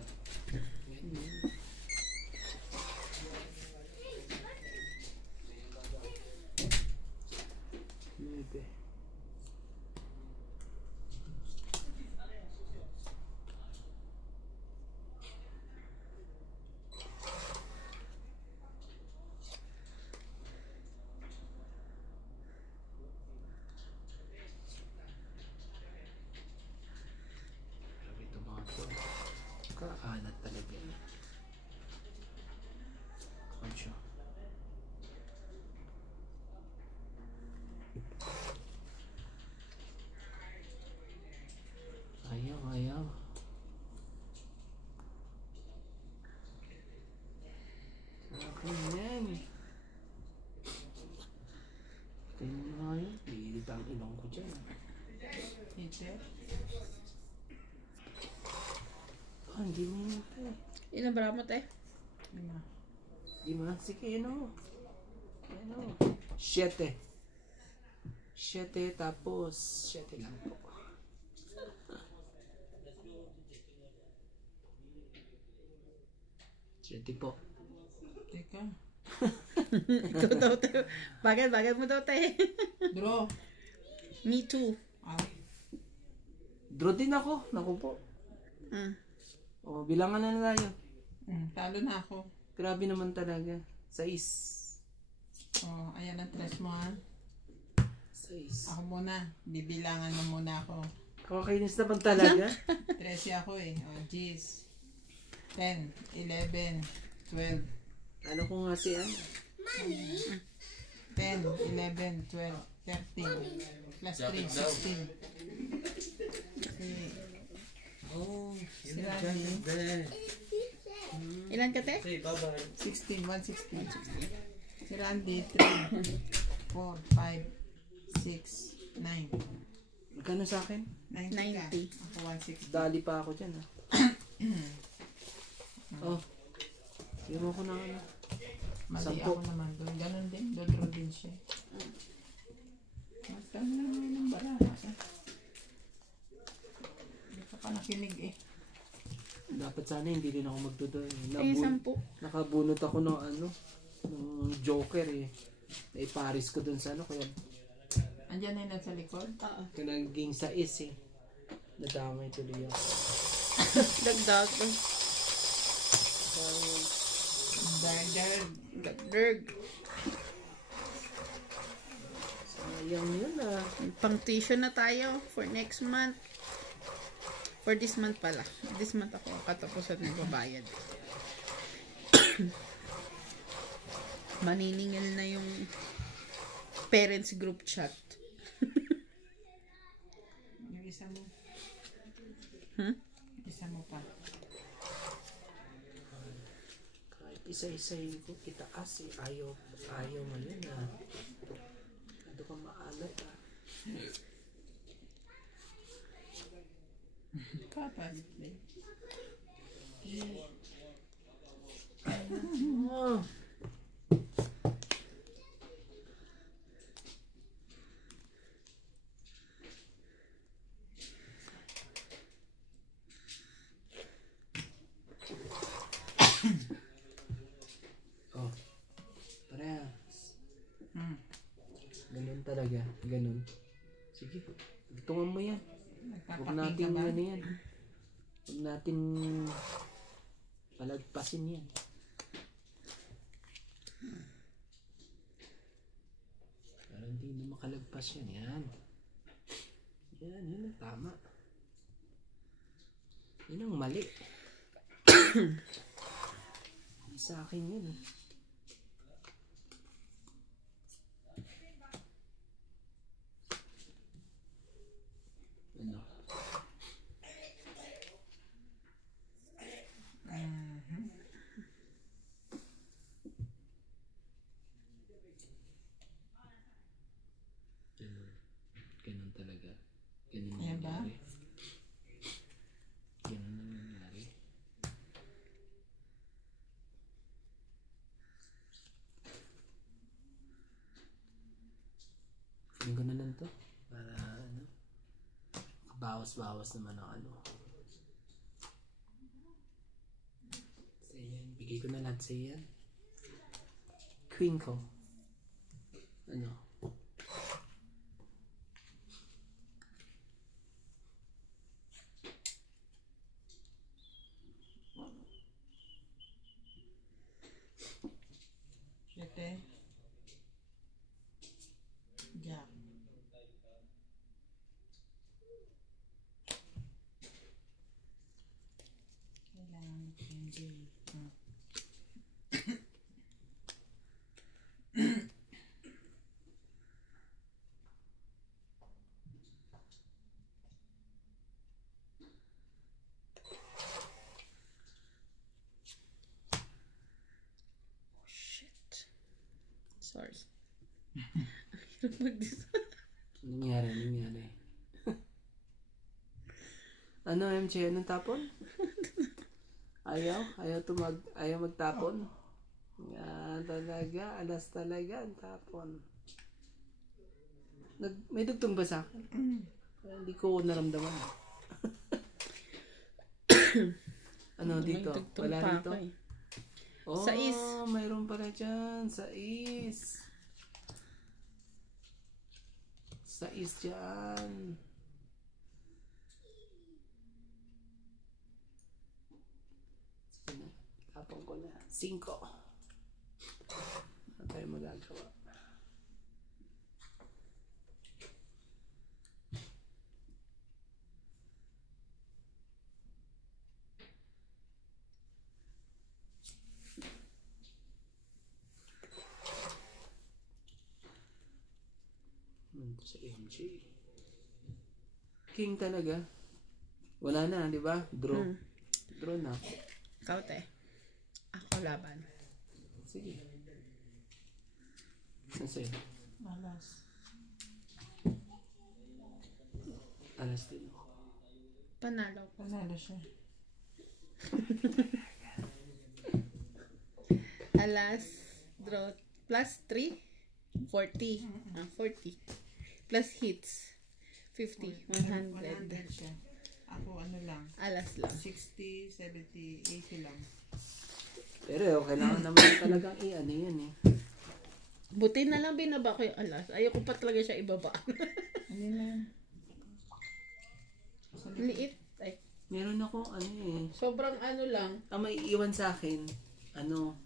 Maybe. Grabe ito mga to. Kaalat talaga eh. Kansyo. Ayaw, ayaw. Sa akin yan. Tayo mo na yun. Pilit ang ilong ko dyan. Teacher? Ah, hindi mo yun ito eh. Inabra mo, te. Lima. Di ba? Sige, ano? Ano? 7. 7 tapos 7 lang po. Siyete po. Teka. Ikaw daw, te. Bagay mo daw, te. Draw. Me too. Ow. Draw din ako. Naku po. Mm. O, bilangan na tayo. Talo na ako. Grabe naman talaga. 6. Oh, ayan ang tres mo ha. 6. Ako muna. Bibilangan na muna ako. Kakainis naman talaga. 13 ako eh. Oh, jeez. 10, 11, 12, Ano ko nga si ano? 10, 11, 12, 13. Plus 3, Jacket daw. 16. Oh, Si Randy, Ilan ka, te? Say bye-bye. 16, 116. Si Randy, 3, 4, 5, 6, 9. Magkano sa akin? 90 ka. 90. Ako 160. Dali pa ako dyan, Oh. Sino ko na ano? Mali 10. ako naman doon. Ganon din. Dodro din siya. Magkano na naman ng baraha. Hindi ka pa nakinig eh. Dapat sana hindi rin ako magtuto. Ay, 10. Nakabunot ako ng ano, ng Joker eh. Naiparis ko dun sa ano, kaya Andiyan na yun sa likod. Oo. naging sa eh. Nadamay tuloy ako. Dagdag. Dagdag. Dagdag. Sayang yun Pang tuition na tayo for next month. For this month pala. This month ako katapos at nagbabayad. Maniningil na yung parents group chat. Yung isa mo. Isa mo pa. Kahit isa-isahin ko itaas eh. Ayaw ngayon Ano ka maalat Kapas. Oh. Oh. Parehas. Ganun talaga. Ganun. Sige. Tungan mo yan. Huwag natin ba? ano yan. Huwag natin palagpasin yan. Para hindi na makalagpas yan. Yan. Yan. Yan ang tama. Yan ang mali. Hindi sa akin yun. Ano? Ganun talaga. Ganun Yan ba? nangyari. Ganun ang nangyari. Feeling ko na lang to. Para ano. Bawas-bawas naman ang ano. So yan. Bigay ko na lahat sa yan. Queen ko. Ano? Siyete. Jack. Kailangan hindi. Shit. Sorry. Hirap mag-design. Nangyari. Ano, MJ? Anong tapon? Ayaw magtapon. Yan talaga. Alas talaga ang tapon. May dugtong ba sa akin? Hindi ko naramdaman. Ano dito? May tugtog Wala pa dito? ako eh. Oh, Sais. mayroon pala dyan. Sais. Sais dyan. Sige na. Tapon ko na. 5. Ano tayo magagawa? Ito sa MJ. King talaga. Wala na, di ba? Draw. Draw na. Ikaw, te. Ako laban. Sige. Nasa'yo? Alas. Alas din ako. Panalo ko. Panalo siya. Alas, draw, plus 3, 40. 40. Plus hits, 50, 100. 100 siya. Ako ano lang. Alas lang. 60, 70, 80 lang. Pero kailangan naman talagang i-ano yan eh. Buti na lang binaba ko yung alas. Ayoko pa talaga siya ibaba. Ayun na. Liit. Ay, Meron ako ano eh. sobrang ano lang. Ang may iwan sa akin, ano,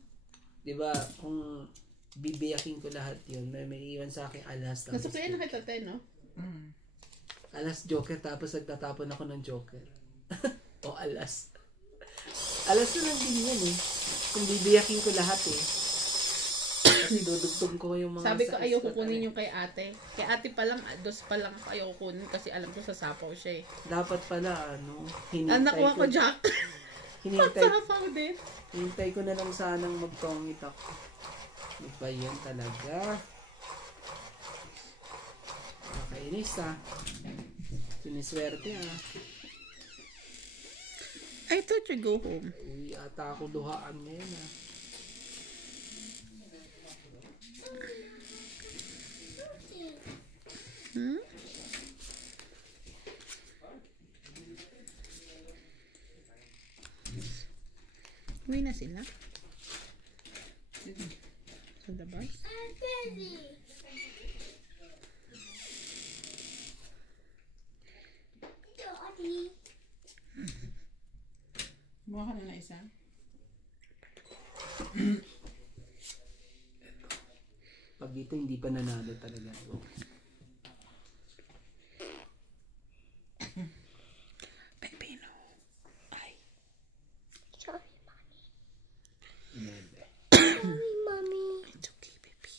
di ba, kung bibiyakin ko lahat yun, may iwan sa akin alas. Tapos, Nasuklian na kita, te, no? alas joker, tapos nagtatapon ako ng joker. O alas. Alas na lang din yan eh. Kung bibiyakin ko lahat eh. Kasi dudugtog ko yung mga Sabi ko size ayoko ko kunin talaga. yung kay ate. Kay ate pa lang, dos pa lang ako ayoko kunin kasi alam ko sasapaw siya eh. Dapat pala, ano, Nakuha ko Jack. hinintay, Sasapaw din. hinintay ko na lang sanang magtongit ako. Ano ba yun talaga? Nakainis ah. Siniswerte ah. I thought you go home. Uwi ata ako duhaan ngayon ah. Hmm? Uwi na sila? Sa labas? I'm busy. Daddy. Kumuha ka na ng isa. Pag dito hindi pa nanalo talaga ako. Pepino. Ay. Sorry, mommy. Nebe. Sorry, mommy. It's okay, baby.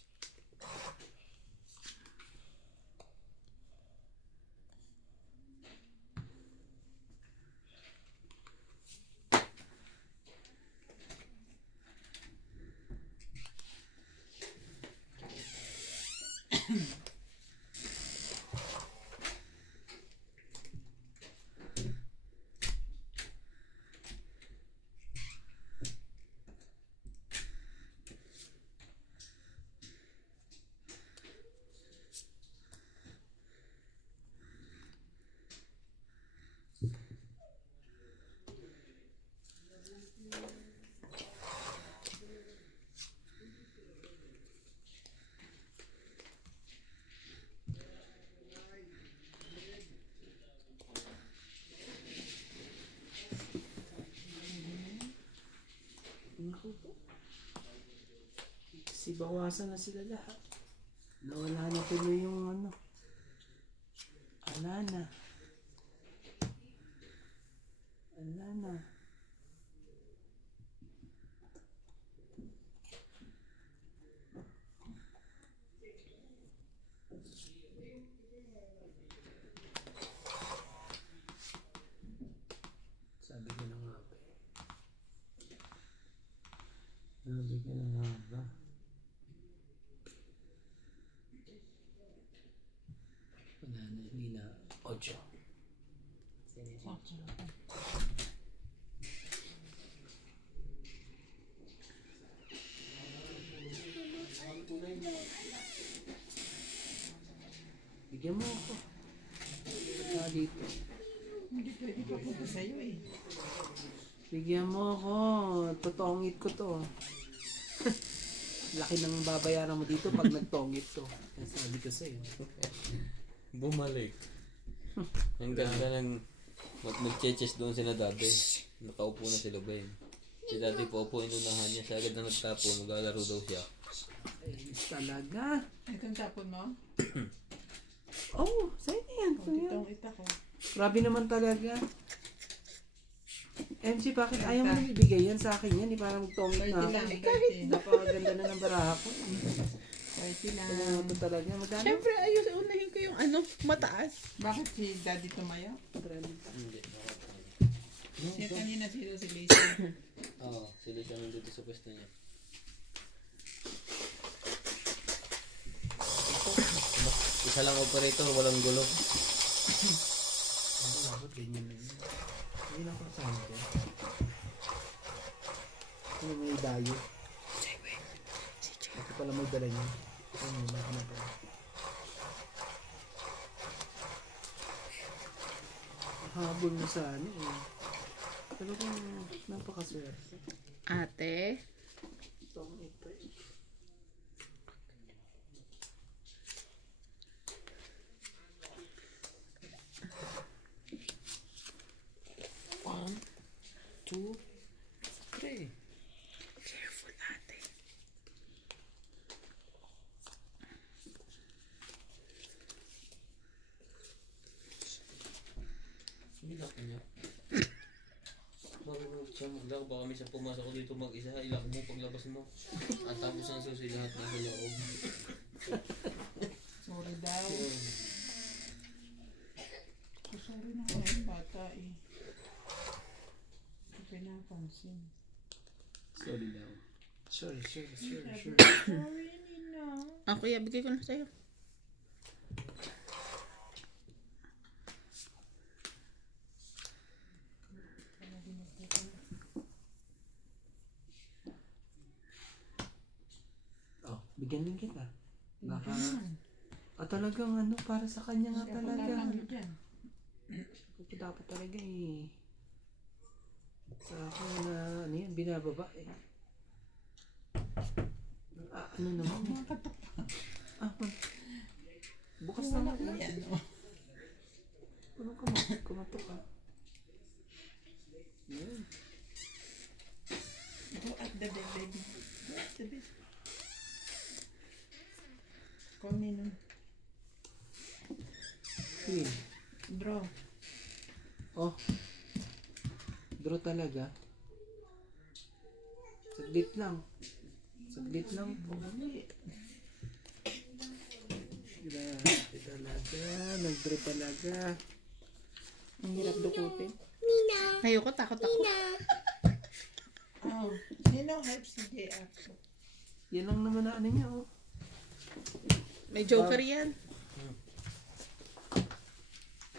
Naku po. Kasi bawasan na sila lahat. Nawala na tuloy yung ano. Ala na. Ala na. Sabi ko na nga ba. Sabi ko na nga ba. Wala na, hindi na. 8. Bigyan mo ako. Dito. Hindi pwede papunta sa'yo eh. Bigyan mo ako. Totongit ko to. Laki ng babayaran mo dito pag nagtongit to. Yan sabi ko sa'yo. Bumalik. Ang ganda ng nag-cheches doon sila dati. Nakaupo na sila ba yun? Si dati po upo inunahan niya. Siya agad na nagtapo. Maglalaro daw siya. Ay, talaga. Itong tapon mo? Oh, sa'yo na yan. Sa'yo. Itong ita ko. Grabe naman talaga. MC, bakit ayaw mo nang ibigay yan sa akin yan? Di parang magtongit na 30 lang, ako. 30. Napakaganda na ng baraha ko. Pwede lang. Kailangan ko talaga. Magkano? Siyempre, ayos, unahin ko yung ano, mataas. Bakit si Daddy tumayo? Hindi. Siya kanina si Lisa. Oo, sila siya nandito sa pwesto niya. Isa lang operator, walang gulo. Bakit ganyan na yun? Hindi na ako kasama ko. Ano may dayo? Ito pala may dala niya. Ano may ano pala. Habol mo sa ano eh. Talagang napakaswerte. Ate, Itong ito eh. One, two, three. careful ate. Ilak niya. Bago siya maglak, baka may siya pumasok ko dito mag-isa. Ilak mo paglabas mo. At tapos ang susi lahat nasa loob. Sorry daw. Sorry na kayo bata eh. Hindi pinapansin. Sorry daw. Sure. Sorry Nina. Ah, kuya, bigay ko na sa'yo. Oh, bigyan din kita. Baka, talagang ano, para sa kanya nga Siya talaga. pala lang dyan. Ito dapat talaga eh. Sa akin na, ano yan, binababa eh. Ano naman? Bukas na nga. Yan o. Ano kumatok ka? Yan. Go at the bed, baby. Go at the bed. Call me nun. Queen. Draw. Oh. Draw talaga. Saglit lang. Saglit lang po. Grabe talaga. Nag-draw talaga. Ang hirap dukutin. Ayoko, takot ako. Oh, sino help si JR? Yan lang naman na ano niya oh. May joker yan.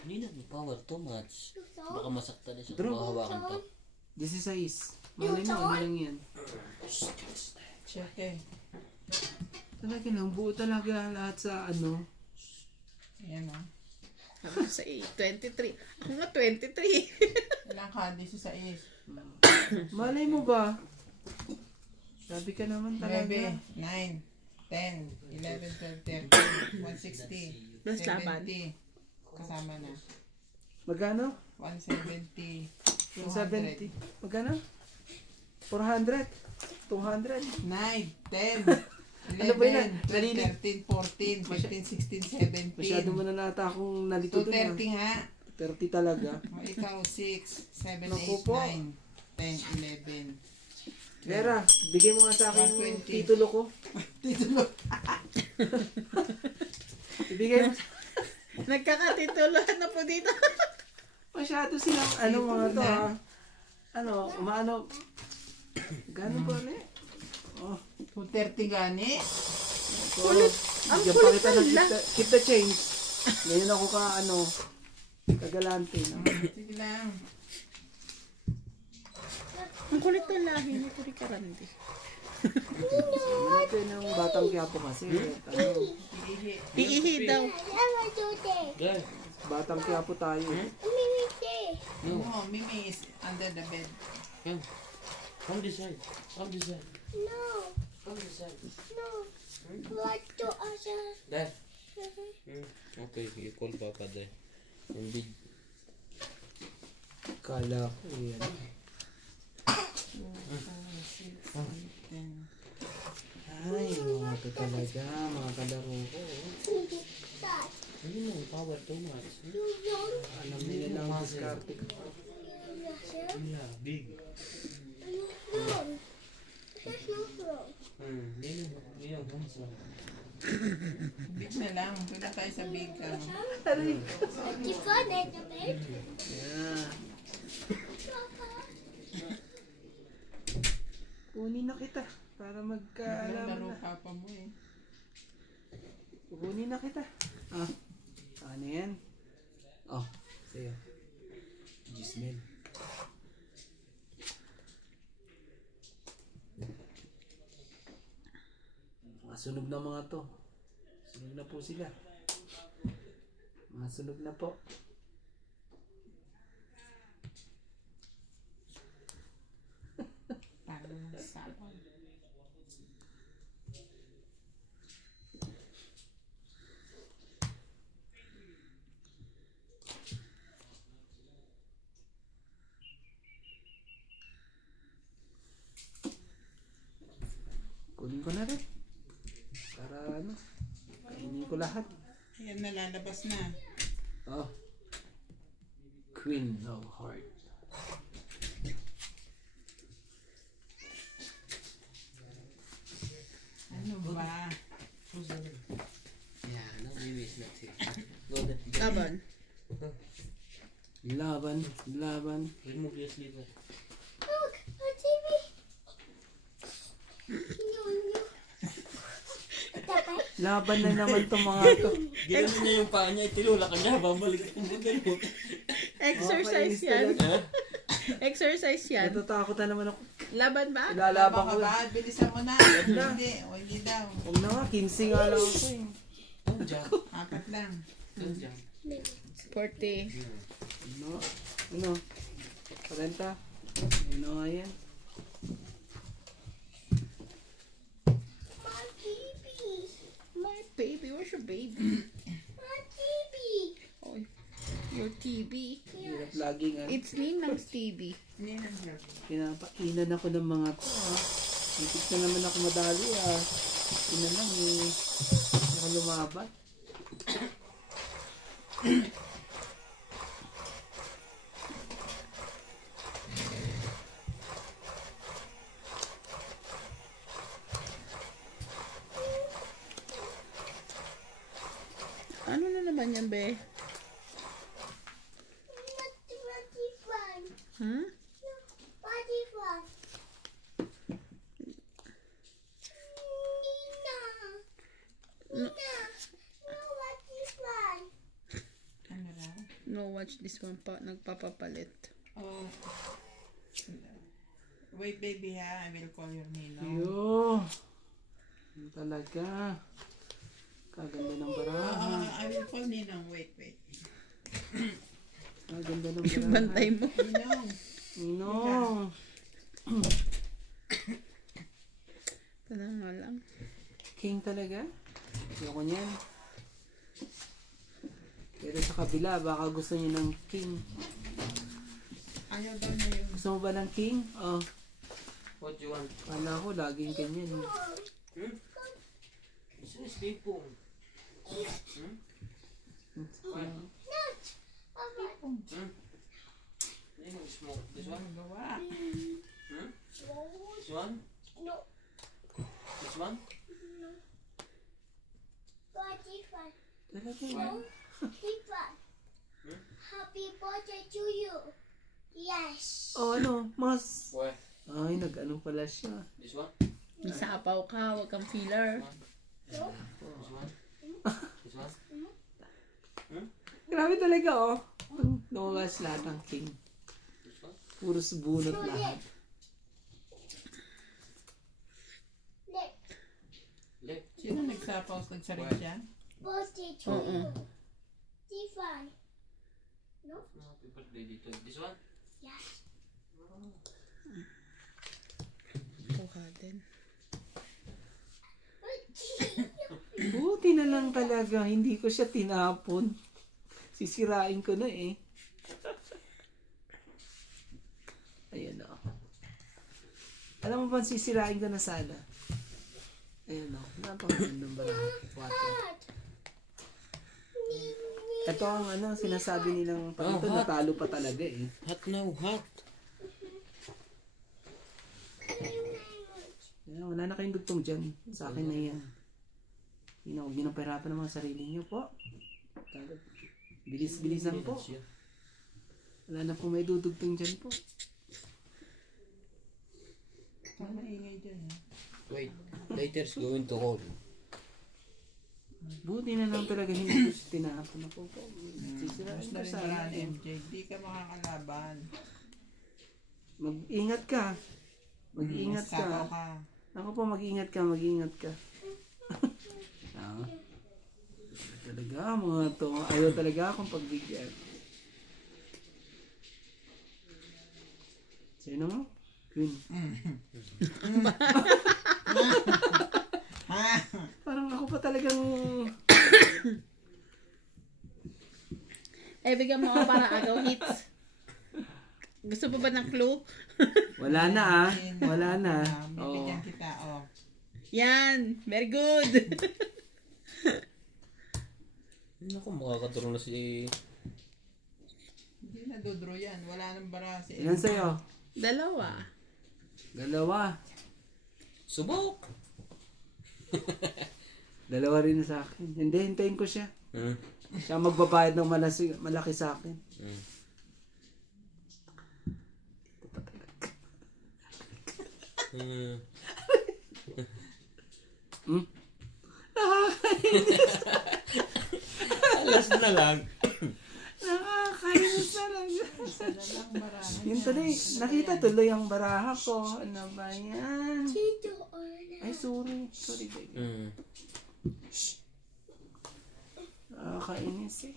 Hindi na power too much. Baka masaktan na siya Draw. kung hawakan to. 16. Malay mo, ano lang yan. Check eh. Talaga lang, buo talaga lahat sa ano. Ayan o. Ako sa 23. Ako nga 23. Ilang kandi sa is? Malay mo ba? Sabi ka naman 9, talaga. 10, 11, 12, 13, 160, Plus laban. 70. Kasama na. Magkano? 170, 170. 200, Magkano? 400. 200. 9, 10, 11, Ano ba yun? 12, 13, 14, 15, 16, 17. Masyado mo na nata akong nalito dun ha. 230 nga. 30 talaga. O, ikaw 6, 7, Naku 8, po. 9, 10, 11. Lera, bigay mo nga sa akin yung 120. titulo ko. Titulo. Ibigay mo. Nagkakatituluhan na po dito. Masyado silang ano mga to ha. Ano, umaano. Gano'n ba ulit? Oh. 230 gani. Kulit. Ang Bigyan kulit pa kita ng pala. keep the change. Ngayon ako ka ano, kagalante. No? Sige lang. Ang kulit ng lahi ni Turi Karandi. Ito yung batang Quiapo kasi. Ano, Iihi. Iihi daw. Guys, batang Quiapo tayo. No, Mimi is under the bed. come. Come this side. Come this side. Come this side. Dad. Okay, you call Papa there. And big. Kala ko yan. 4, 5, 6, 7, 10. Ay, mga to talaga, mga kalaro ko. Hindi mo, power too much. Alam nila lang ang diskarte ko. Yeah, big. Hindi mo, hands lang. Big na lang. Doon na tayo sa big. Aray. Keep on it, the bed. Yeah. Kunin na kita para Laro magkaalaman na. ka pa mo eh. Kunin na kita. Ah. Ano yan? Oh, sa'yo. Gismel. Mga sunog na mga to. Sunog na po sila. Mga sunog na po. Parang sabon. Kunin ko na rin. Para ano, kainin ko lahat. Ayan, nalalabas na. Oh. Queen of Hearts. Ano ba? Yeah, no, maybe it's not here. Go there. Laban. Laban, laban. Remove your sleeper. Look, a TV. No, no. Tapay. Laban na naman tong mga to. Ginanon niya yung paa niya, itilula ka niya, babalik ang model mo. Exercise yan. Exercise yan. Natatakot na naman ako. Laban ba? Ilalaban Baka ko. ba? Bilisan mo na. Hindi. O hindi daw. Huwag na nga, 15 nga lang ako eh. Don't jump. 4 lang. Don't jump. 40. Ano? Ano? 40? Ano nga yan? My baby. My baby, where's your baby? My baby. Oh, your TV. Hirap lagi nga. It's Ninang's TV. Hindi nang vlog. Pinapainan ako ng mga to ah. Itik na naman ako madali ah. Ina lang eh. Ako lumabat. Ano na naman yan, be? What is one? Huh? What is one? Nina. Nina. No, what is one? Ano raw? No, watch this one pa. Nagpapapalit. Oh. Wait, baby ha. I will call your Nino. Yo. Yun talaga. Kaganda ng baraha. I will call Ninong. Wait, wait. Kaganda ng Yung baraha. bantay mo. Ninong. Ninong. Ito na nga lang. King talaga? Ayoko niyan. Pero sa kabila, baka gusto niyo ng king. Ayaw daw na yun. Gusto mo ba ng king? Oh, What do you want? kala ko laging ganyan. Hmm? This is big phone. Not. Hmm? You know, smoke. This one? Ano gawa? Hmm? This one? No. This one? What is one? Talaga No. yan. This one. Hmm? Happy birthday to you. Yes. Oh, ano? Mas. Why? Ay, nag-ano pala siya. This one? Isapaw ka, wag kang filler. No. This one? This one? Grabe talaga, oh. Lumabas lahat ng king. This one? Puros bunot lahat. Next. Left. Sino nagsapaw? Nagsarit siya? Birthday to Oo. you. This one. No. Happy birthday dito. This one? Yes. Kuha din. Buti na lang talaga. Hindi ko siya tinapon. Sisirain ko na eh. Ayan o. Alam mo ba, sisirain ko na sana. Ayan o. Napakagandang baraha. Water. Ito ang ano, sinasabi nilang Oh, ito, hot. natalo pa talaga eh. Hot now, hot. Ayan, wala na kayong dugtong dyan. Sa akin na yan. Huwag niyo nang pahirapan ng mga sarili niyo po. Bilis-bilisan po. Wala na po may dudugtong dyan po. Ang maingay dyan. Wait, later's going to call. Buti na lang talaga hindi ko siya tinapon na po. Sisirain Mas ko na rin sana. marami, MJ. Di ka makakalaban. Mag-ingat ka. Mag-ingat Sabaw ka. ka. Ako po, mag-ingat ka, mag-ingat ka. Ah. Talaga, mga to. Ayaw talaga akong pagbigyan. Sino mo? Queen. Parang ako pa talagang... Bigyan mo ako para agaw hits. Gusto mo ba ng clue? Wala na ah. Wala na. Bibigyan kita, oh. Yan. Very good. Naku, makakaturo na si... Hindi na dodro yan. Wala nang bara si Ilan sa'yo? Dalawa. Dalawa. Subok! Dalawa rin sa akin. Hindi, hintayin ko siya. Hmm. Siya magbabayad ng malaki sa akin. Hmm. Hmm. Hmm? Alas na lang. Nakakainis talaga. Isa na lang barahan Yun yan. tuloy, nakita tuloy ang baraha ko. Ano ba yan? Tito Orna. Ay, sorry. Sorry, baby. Hmm. Nakakainis eh.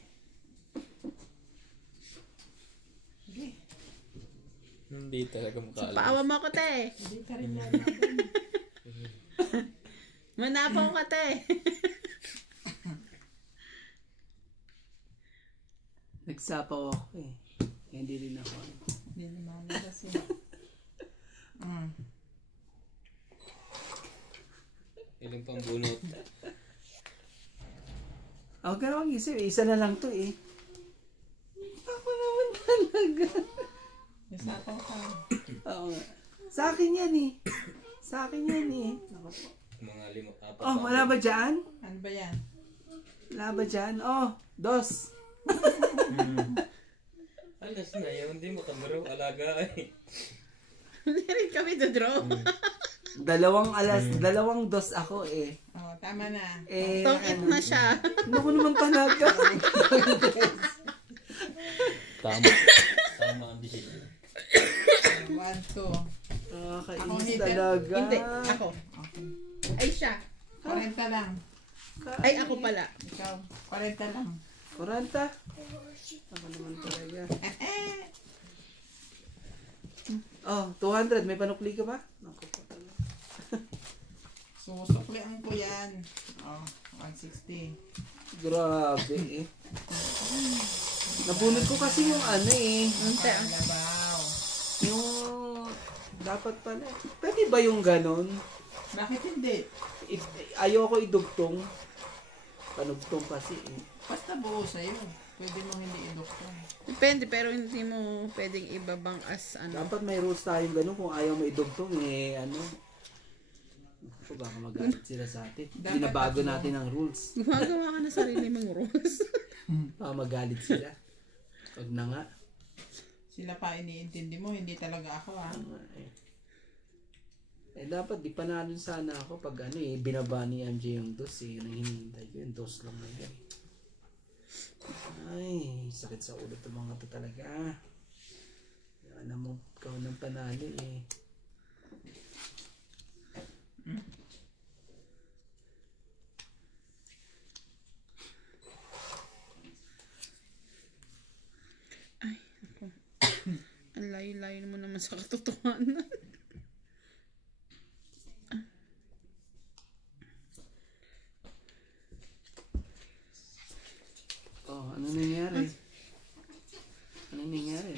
Sige. Hindi talaga makaalam. Paawa mo ako, te. Hindi ka rin lalaban. Manapaw ka, te. Nagsapaw ako eh. Hindi rin ako. Hindi naman kasi. Ilang pang bunot. Ako ka naman isip, isa na lang to eh. Ako naman talaga. Nasapaw ka. Oo nga. Sa akin yan eh. Sa akin yan eh. Ako po. Mga apat. Oh, wala ba dyan? Ano ba yan? Wala ba dyan? Oh, dos. Alas na yun, hindi mo kamaro. Alaga eh. Hindi rin kami dodraw. Dalawang dos ako eh. Oh, tama na. Eh, Tong-it na siya. ano ko naman talaga? Tama. Tama ang decision. 1, 2. Ako Kainis hindi. talaga. Hindi. Ako. Okay. Ay, siya. 40 lang. Ay, ako pala. Ikaw, 40 lang. 40? Ako naman talaga. Oh, 200. May panukli ka ba? Naku po talaga. Susuklian ko yan. Oh, 160. Grabe eh. Nabunod ko kasi yung ano eh. Unti. Labaw. Yung dapat pala. Pwede ba yung ganon? Bakit hindi? Ayoko idugtong. Panugtong kasi eh. Basta buo sa'yo. Pwede mo hindi idukton. Depende, pero hindi mo pwedeng ibabang as ano. Dapat may rules tayong ganon kung ayaw mo idugtong eh ano. Ako baka magalit sila sa atin. Binabago natin ang rules. Gumagawa ka na sarili mong rules. Baka magalit sila. Pag na nga. Sila pa iniintindi mo, hindi talaga ako ah. Eh dapat di panalo sana ako pag ano eh binaba ni MJ yung dos eh. Nang hinihintay ko yung dos lang na yan. Ay, sakit sa ulo to mga to talaga. Yan mo, ikaw ng panalo eh. Ang layo-layo mo naman sa katotohanan. Oh, ano nangyari? Ano nangyari?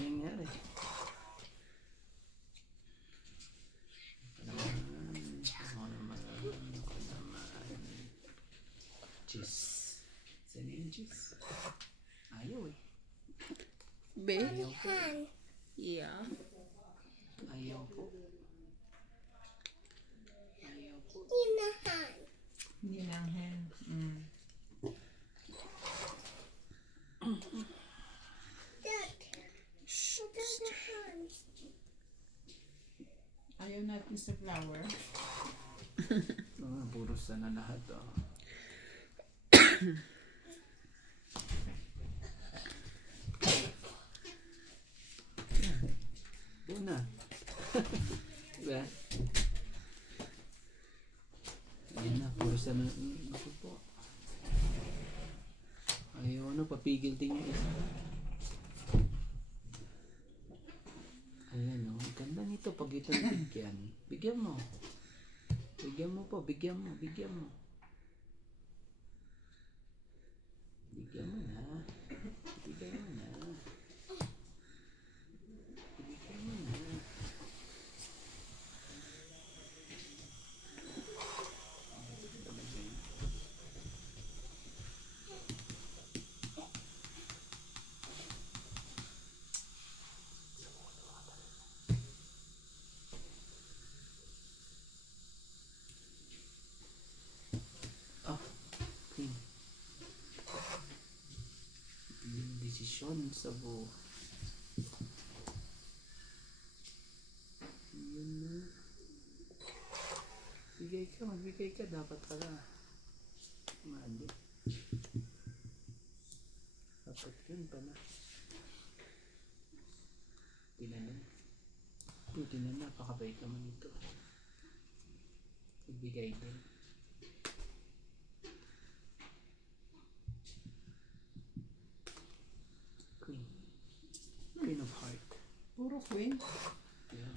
Cheese. Saan yung cheese? Ayaw eh. Be? Hand. Yeah. Ayaw po. In the hand. Hindi lang hen. Flower. Puro sana lahat. Una. Diba? Ayan na, puro sana. Ako po. Ayaw papigil din yung isa. Ayan o, ganda nito pag ito bigyan. Bigyan mo. Bigyan mo po, bigyan mo, bigyan mo. Bigyan mo na. Bigyan mo na. Bigyan mo na. Yung desisyon sa buhay. Yun na. Magbigay ka, dapat pala. Mali. Dapat yun pala. Tinanan. Buti na, napakabait naman ito. Magbigay din. Queen of Heart. Puro queen. Yeah.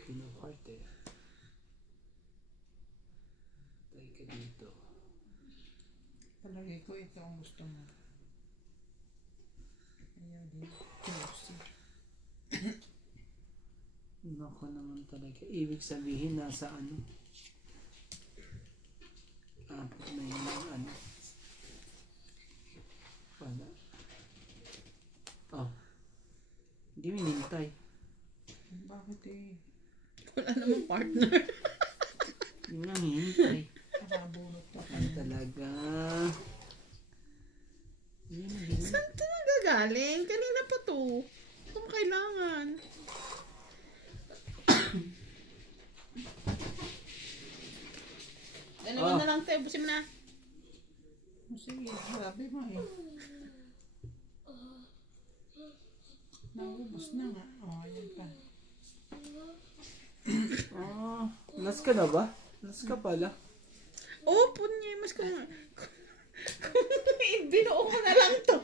Queen of Heart eh. Tayo ka dito. Palagay ko ito ang gusto mo. Ayaw din. Close. Nako naman talaga. Ibig sabihin nasa ano? Apat na yun ang ano. Wala. Oh. Hindi mo hinintay. Bakit eh? Wala namang partner. Hindi mo lang hinintay. Nakabulot to. Ano talaga? Hindi mo hinintay. Saan ito nagagaling? Kanina pa to. Ito mo kailangan. Dalawa na lang tayo. Busin mo na. Sige, sabi mo eh. Naubos na nga. Ayan pa. Last ka na ba? Last ka pala. Oh, punya. Mas kung binuo ko na lang to.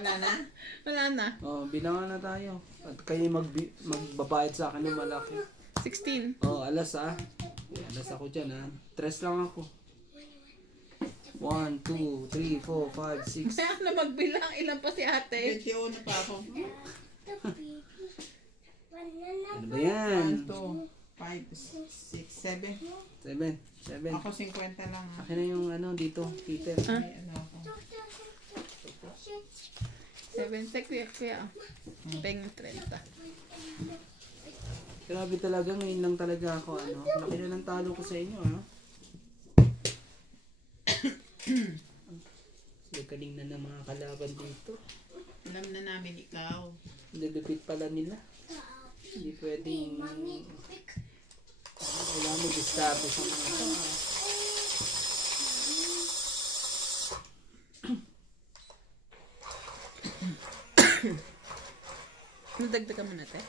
Wala na? Wala na. Bilangan na tayo. At kayo magbabayad sa akin ng malaki. 16. Alas Alas ako dyan Tres lang ako. 1, 2, 3, 4, 5, 6. Kaya na magbilang. Ilan pa si ate? 21 pa ako. Ano ba yan? 1, 2, 5, 6, 7. 7. Ako 50 lang. Akin na yung dito, Peter. May ano ako. 7. Kuya. Peng 30. Grabe talaga, ngayon lang talaga ako, laki na ng talo ko sa inyo, Galing na ng mga kalaban dito. Alam na namin ikaw. Nilupit pala nila. Hindi pwedeng, kailangan mag-establish ang mga Nadagdagan mo natin.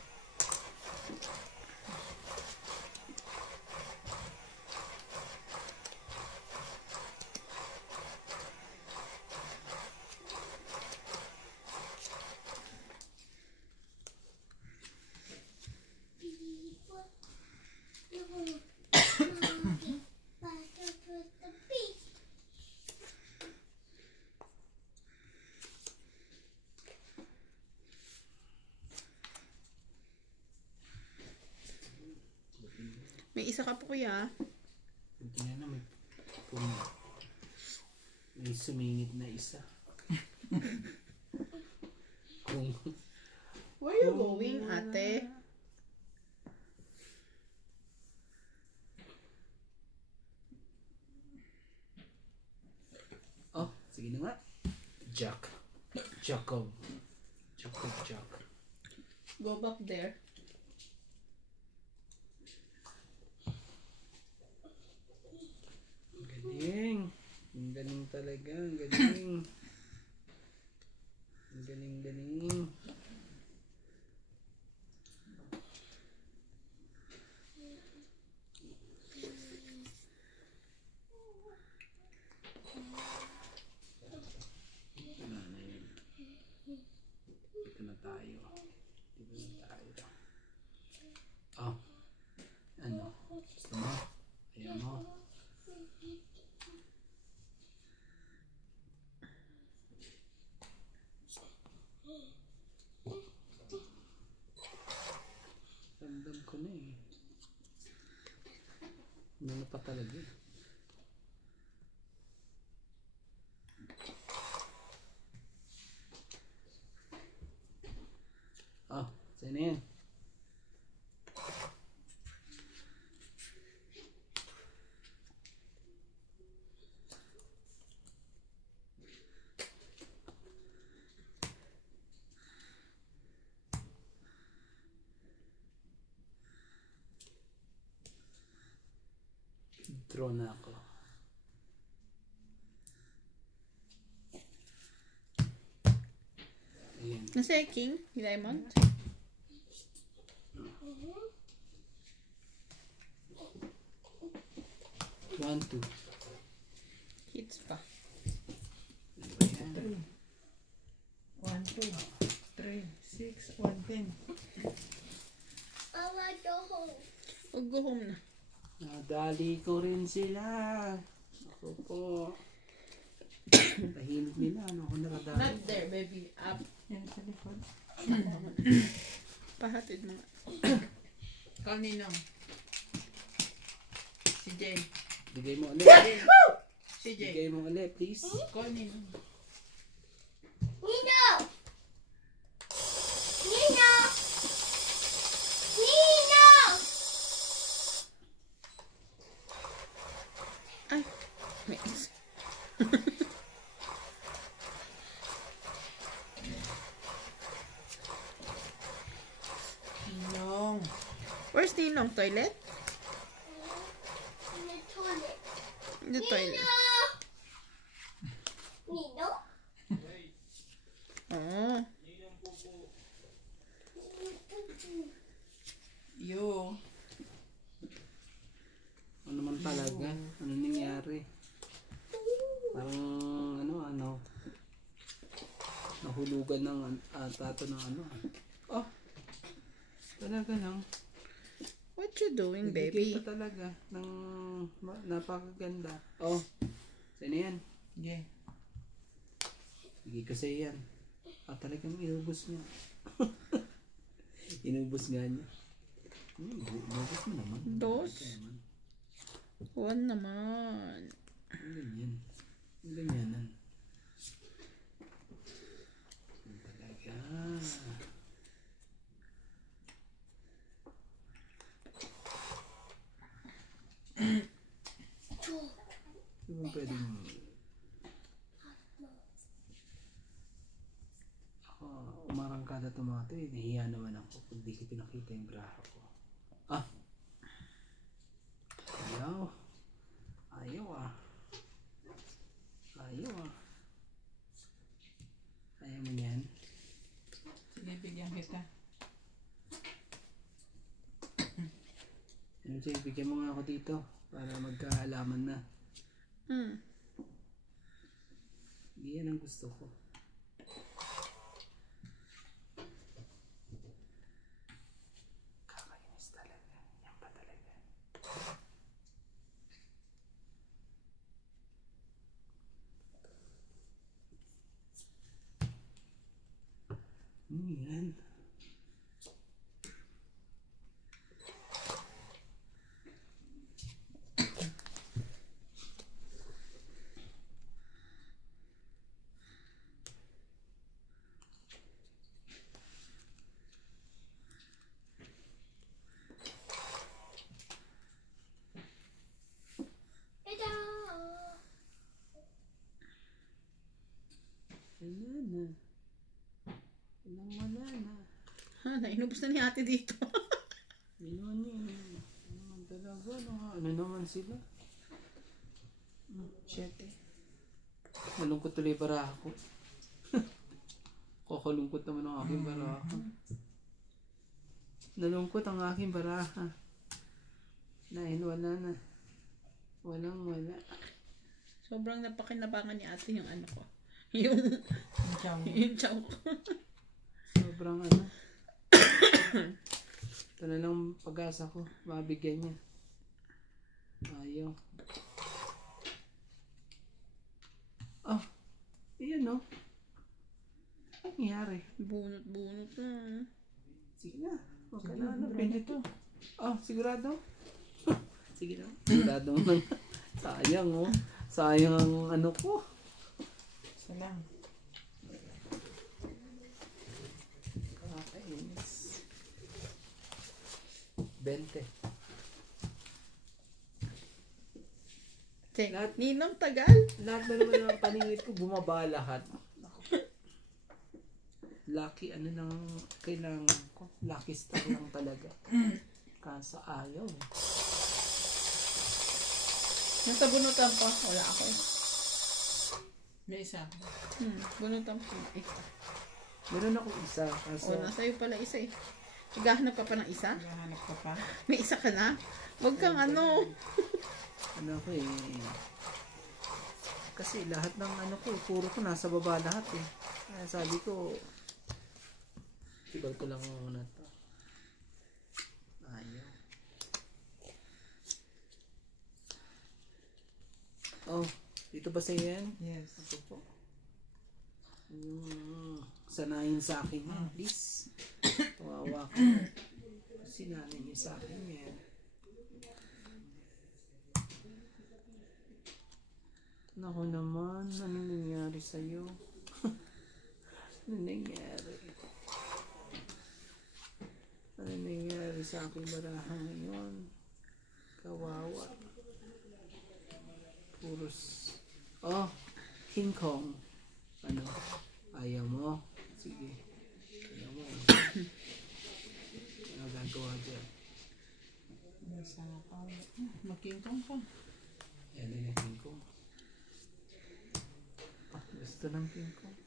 May isa ka po kuya. Hindi na may sumingit na isa. Where you going, ate? Sige na nga. Jack. Go back there. Galing. Ang galing talaga. Ang galing. Ang galing. Wala na yun. Dito na tayo. Oh. Ano? Gusto mo? Ayaw mo? Ramdam ko na eh. Ano pa talaga eh. Oh, saan yan? Draw na ako. Ayan. Nasa king? Diamond? 1, 2. Hits pa. 3. 1, 2, 3, 6, 1, 10. I want to go home. Huwag go home na. Nadali ko rin sila. Ako po. Tahimik nila. Ano ako nakadali? Not there, baby. Up. Yan sa likod. Pahatid mo. Call Ninong. Si Jay. Bigay mo ulit. Si Jay. Bigay mo ulit, please. Call Ninong. Nino! Nino! Nino! Ay. Miss. Ninong. Where's Ninong? Toilet? In the toilet. The toilet. Nino? Oh. Yo. Ano man talaga? Ano nangyari? Parang ano. Nahulugan ng tato ng ano. Oh. Talaga lang. What you doing, Nagbigay baby? pa talaga ng napakaganda. Oh. Sino yan? Yeah. Bigay ko sa'yo yan. Talagang inubos niya. Inubos nga niya. Inubos mo naman. Dos? Ika naman. One naman. Ang ganyan. Ang ganyanan. Ang talaga. Di ba pwedeng... Ako, umarangkada ito mga ito eh. Nahiya naman ako pag di ko pinakita yung braha ko. Ah! Ayaw. Ayaw ah. Ayaw ah. Ayaw mo yan. Sige, bigyan kita. Ano siya, bigyan mo nga ako dito para magkaalaman na. Hindi yan ang gusto ko. Kakainis talaga. Yan pa talaga. Yan. Ito. Wala na. Wala na. Ha, inubos na ni ate dito. Ano naman talaga, ano naman sila? Nalungkot tuloy baraha ko. Kakalungkot naman ang aking baraha. Nalungkot ang aking baraha. Dahil wala na. Wala. Sobrang napakinabangan ni ate yung ano ko. Yung chow ko. Sobrang ano. Ito na lang pag-asa ko. Mabigyan niya. Ayaw. Oh. Iyan no. Ano nangyari? Bunot na. Sige na. Huwag ka na. Pwede to. Oh, sigurado? Sige na. Sigurado mo. Sayang oh. Sayang ang ano ko. Isa lang. Kakainis. 20. Check. Ninong tagal. Lahat na naman ng paningit ko, bumaba lahat. Lucky, ano nang kailangan ko. Lucky star lang talaga. Kaso ayaw. Yung sa bunutan pa, wala ako. May isa. Bunutan pa. Meron ako isa. Kaso, O, nasa iyo pala isa eh. Naghahanap ka pa ng isa? Naghahanap ka pa. May isa ka na? Huwag kang ano. ano ko eh. Kasi lahat ng ano ko, puro ko nasa baba lahat eh. Kaya sabi ko, tibag ko lang muna to. Ayaw. Oh, dito ba sa yan? Yes. Ito po. Sanayin sa akin yan, please. Tawawa ko. Sinanay niyo sa akin yan. Naku naman, ano nangyari sa'yo? Ano nangyari? Ano nangyari sa aking baraha ngayon? Kawawa. Puros. Oh, King Kong. Ano? Ayaw mo? Sige. Ayaw mo. Ano gagawa dyan? Nasa ako. Magkingkong pa. Yan din ang King Kong. Ah, gusto ng King Kong.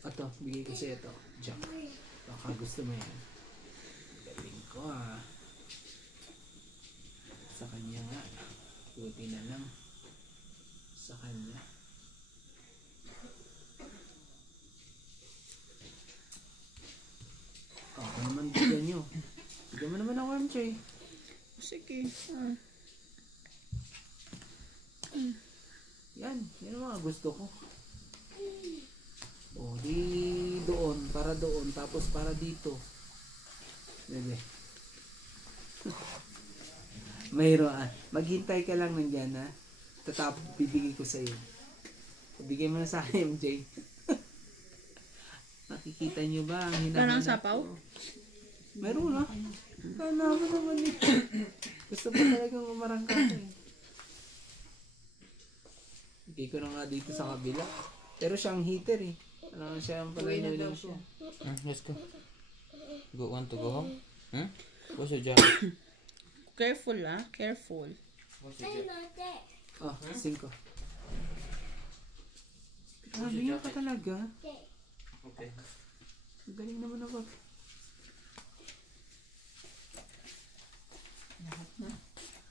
Ito, bigay ko sa'yo ito. Jack. Baka gusto mo yan. Galing ko ah. Sa kanya nga. Buti na lang. Sa kanya. Ako naman bigyan nyo. Bigyan mo naman ang worm tray. Sige. Yan. Yan ang mga gusto ko. O, di doon. Para doon. Tapos para dito. Bebe. Mayroon. Maghintay ka lang nandyan ha. Tatapos bibigay ko sa'yo. Bigay mo na sa akin, MJ. Nakikita nyo ba ang hinahanap Parang sapaw? ko? Meron na. Sana ako naman eh. Gusto pa talagang umarangka ko eh. Bigay ko na nga dito sa kabila. Pero siyang heater eh. Ano siya ang palanunin siya. Let's go. Want to go home? What's your jacket? Careful ah. Careful. What's your jacket? not there. Oh, 5. Grabe nga ka talaga. Okay. Okay. Ang galing naman ako.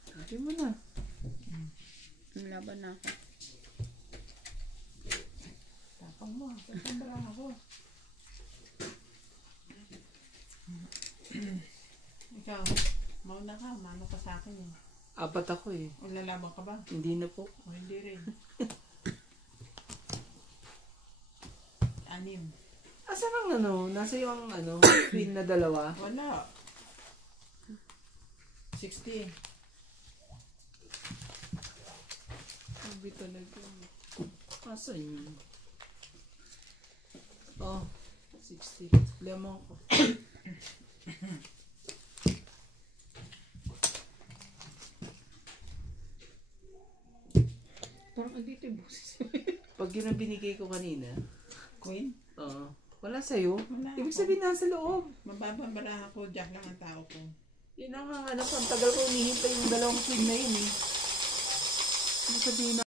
Sabi mo na. Laban na ako. Tapang mo. Tapang ako. Ikaw, mauna ka. Mano ka sa akin eh. 4 ako eh. O lalaban ka ba? Hindi na po. O hindi rin. 6. Asan ang ano? Nasa iyo ang ano? Queen na 2? Wala. 60. Sabi talaga. Asan yun? Oh, 60. Lemon ko. Parang andito yung boses. Pag yun ang binigay ko kanina, Queen, oo. Wala sa'yo. Wala Ibig ako. sabihin nasa loob. mababambara ako. Jack lang ang tao ko. Yun ang ang tagal ko hinihintay yung dalawang queen na yun eh. Ibig sabihin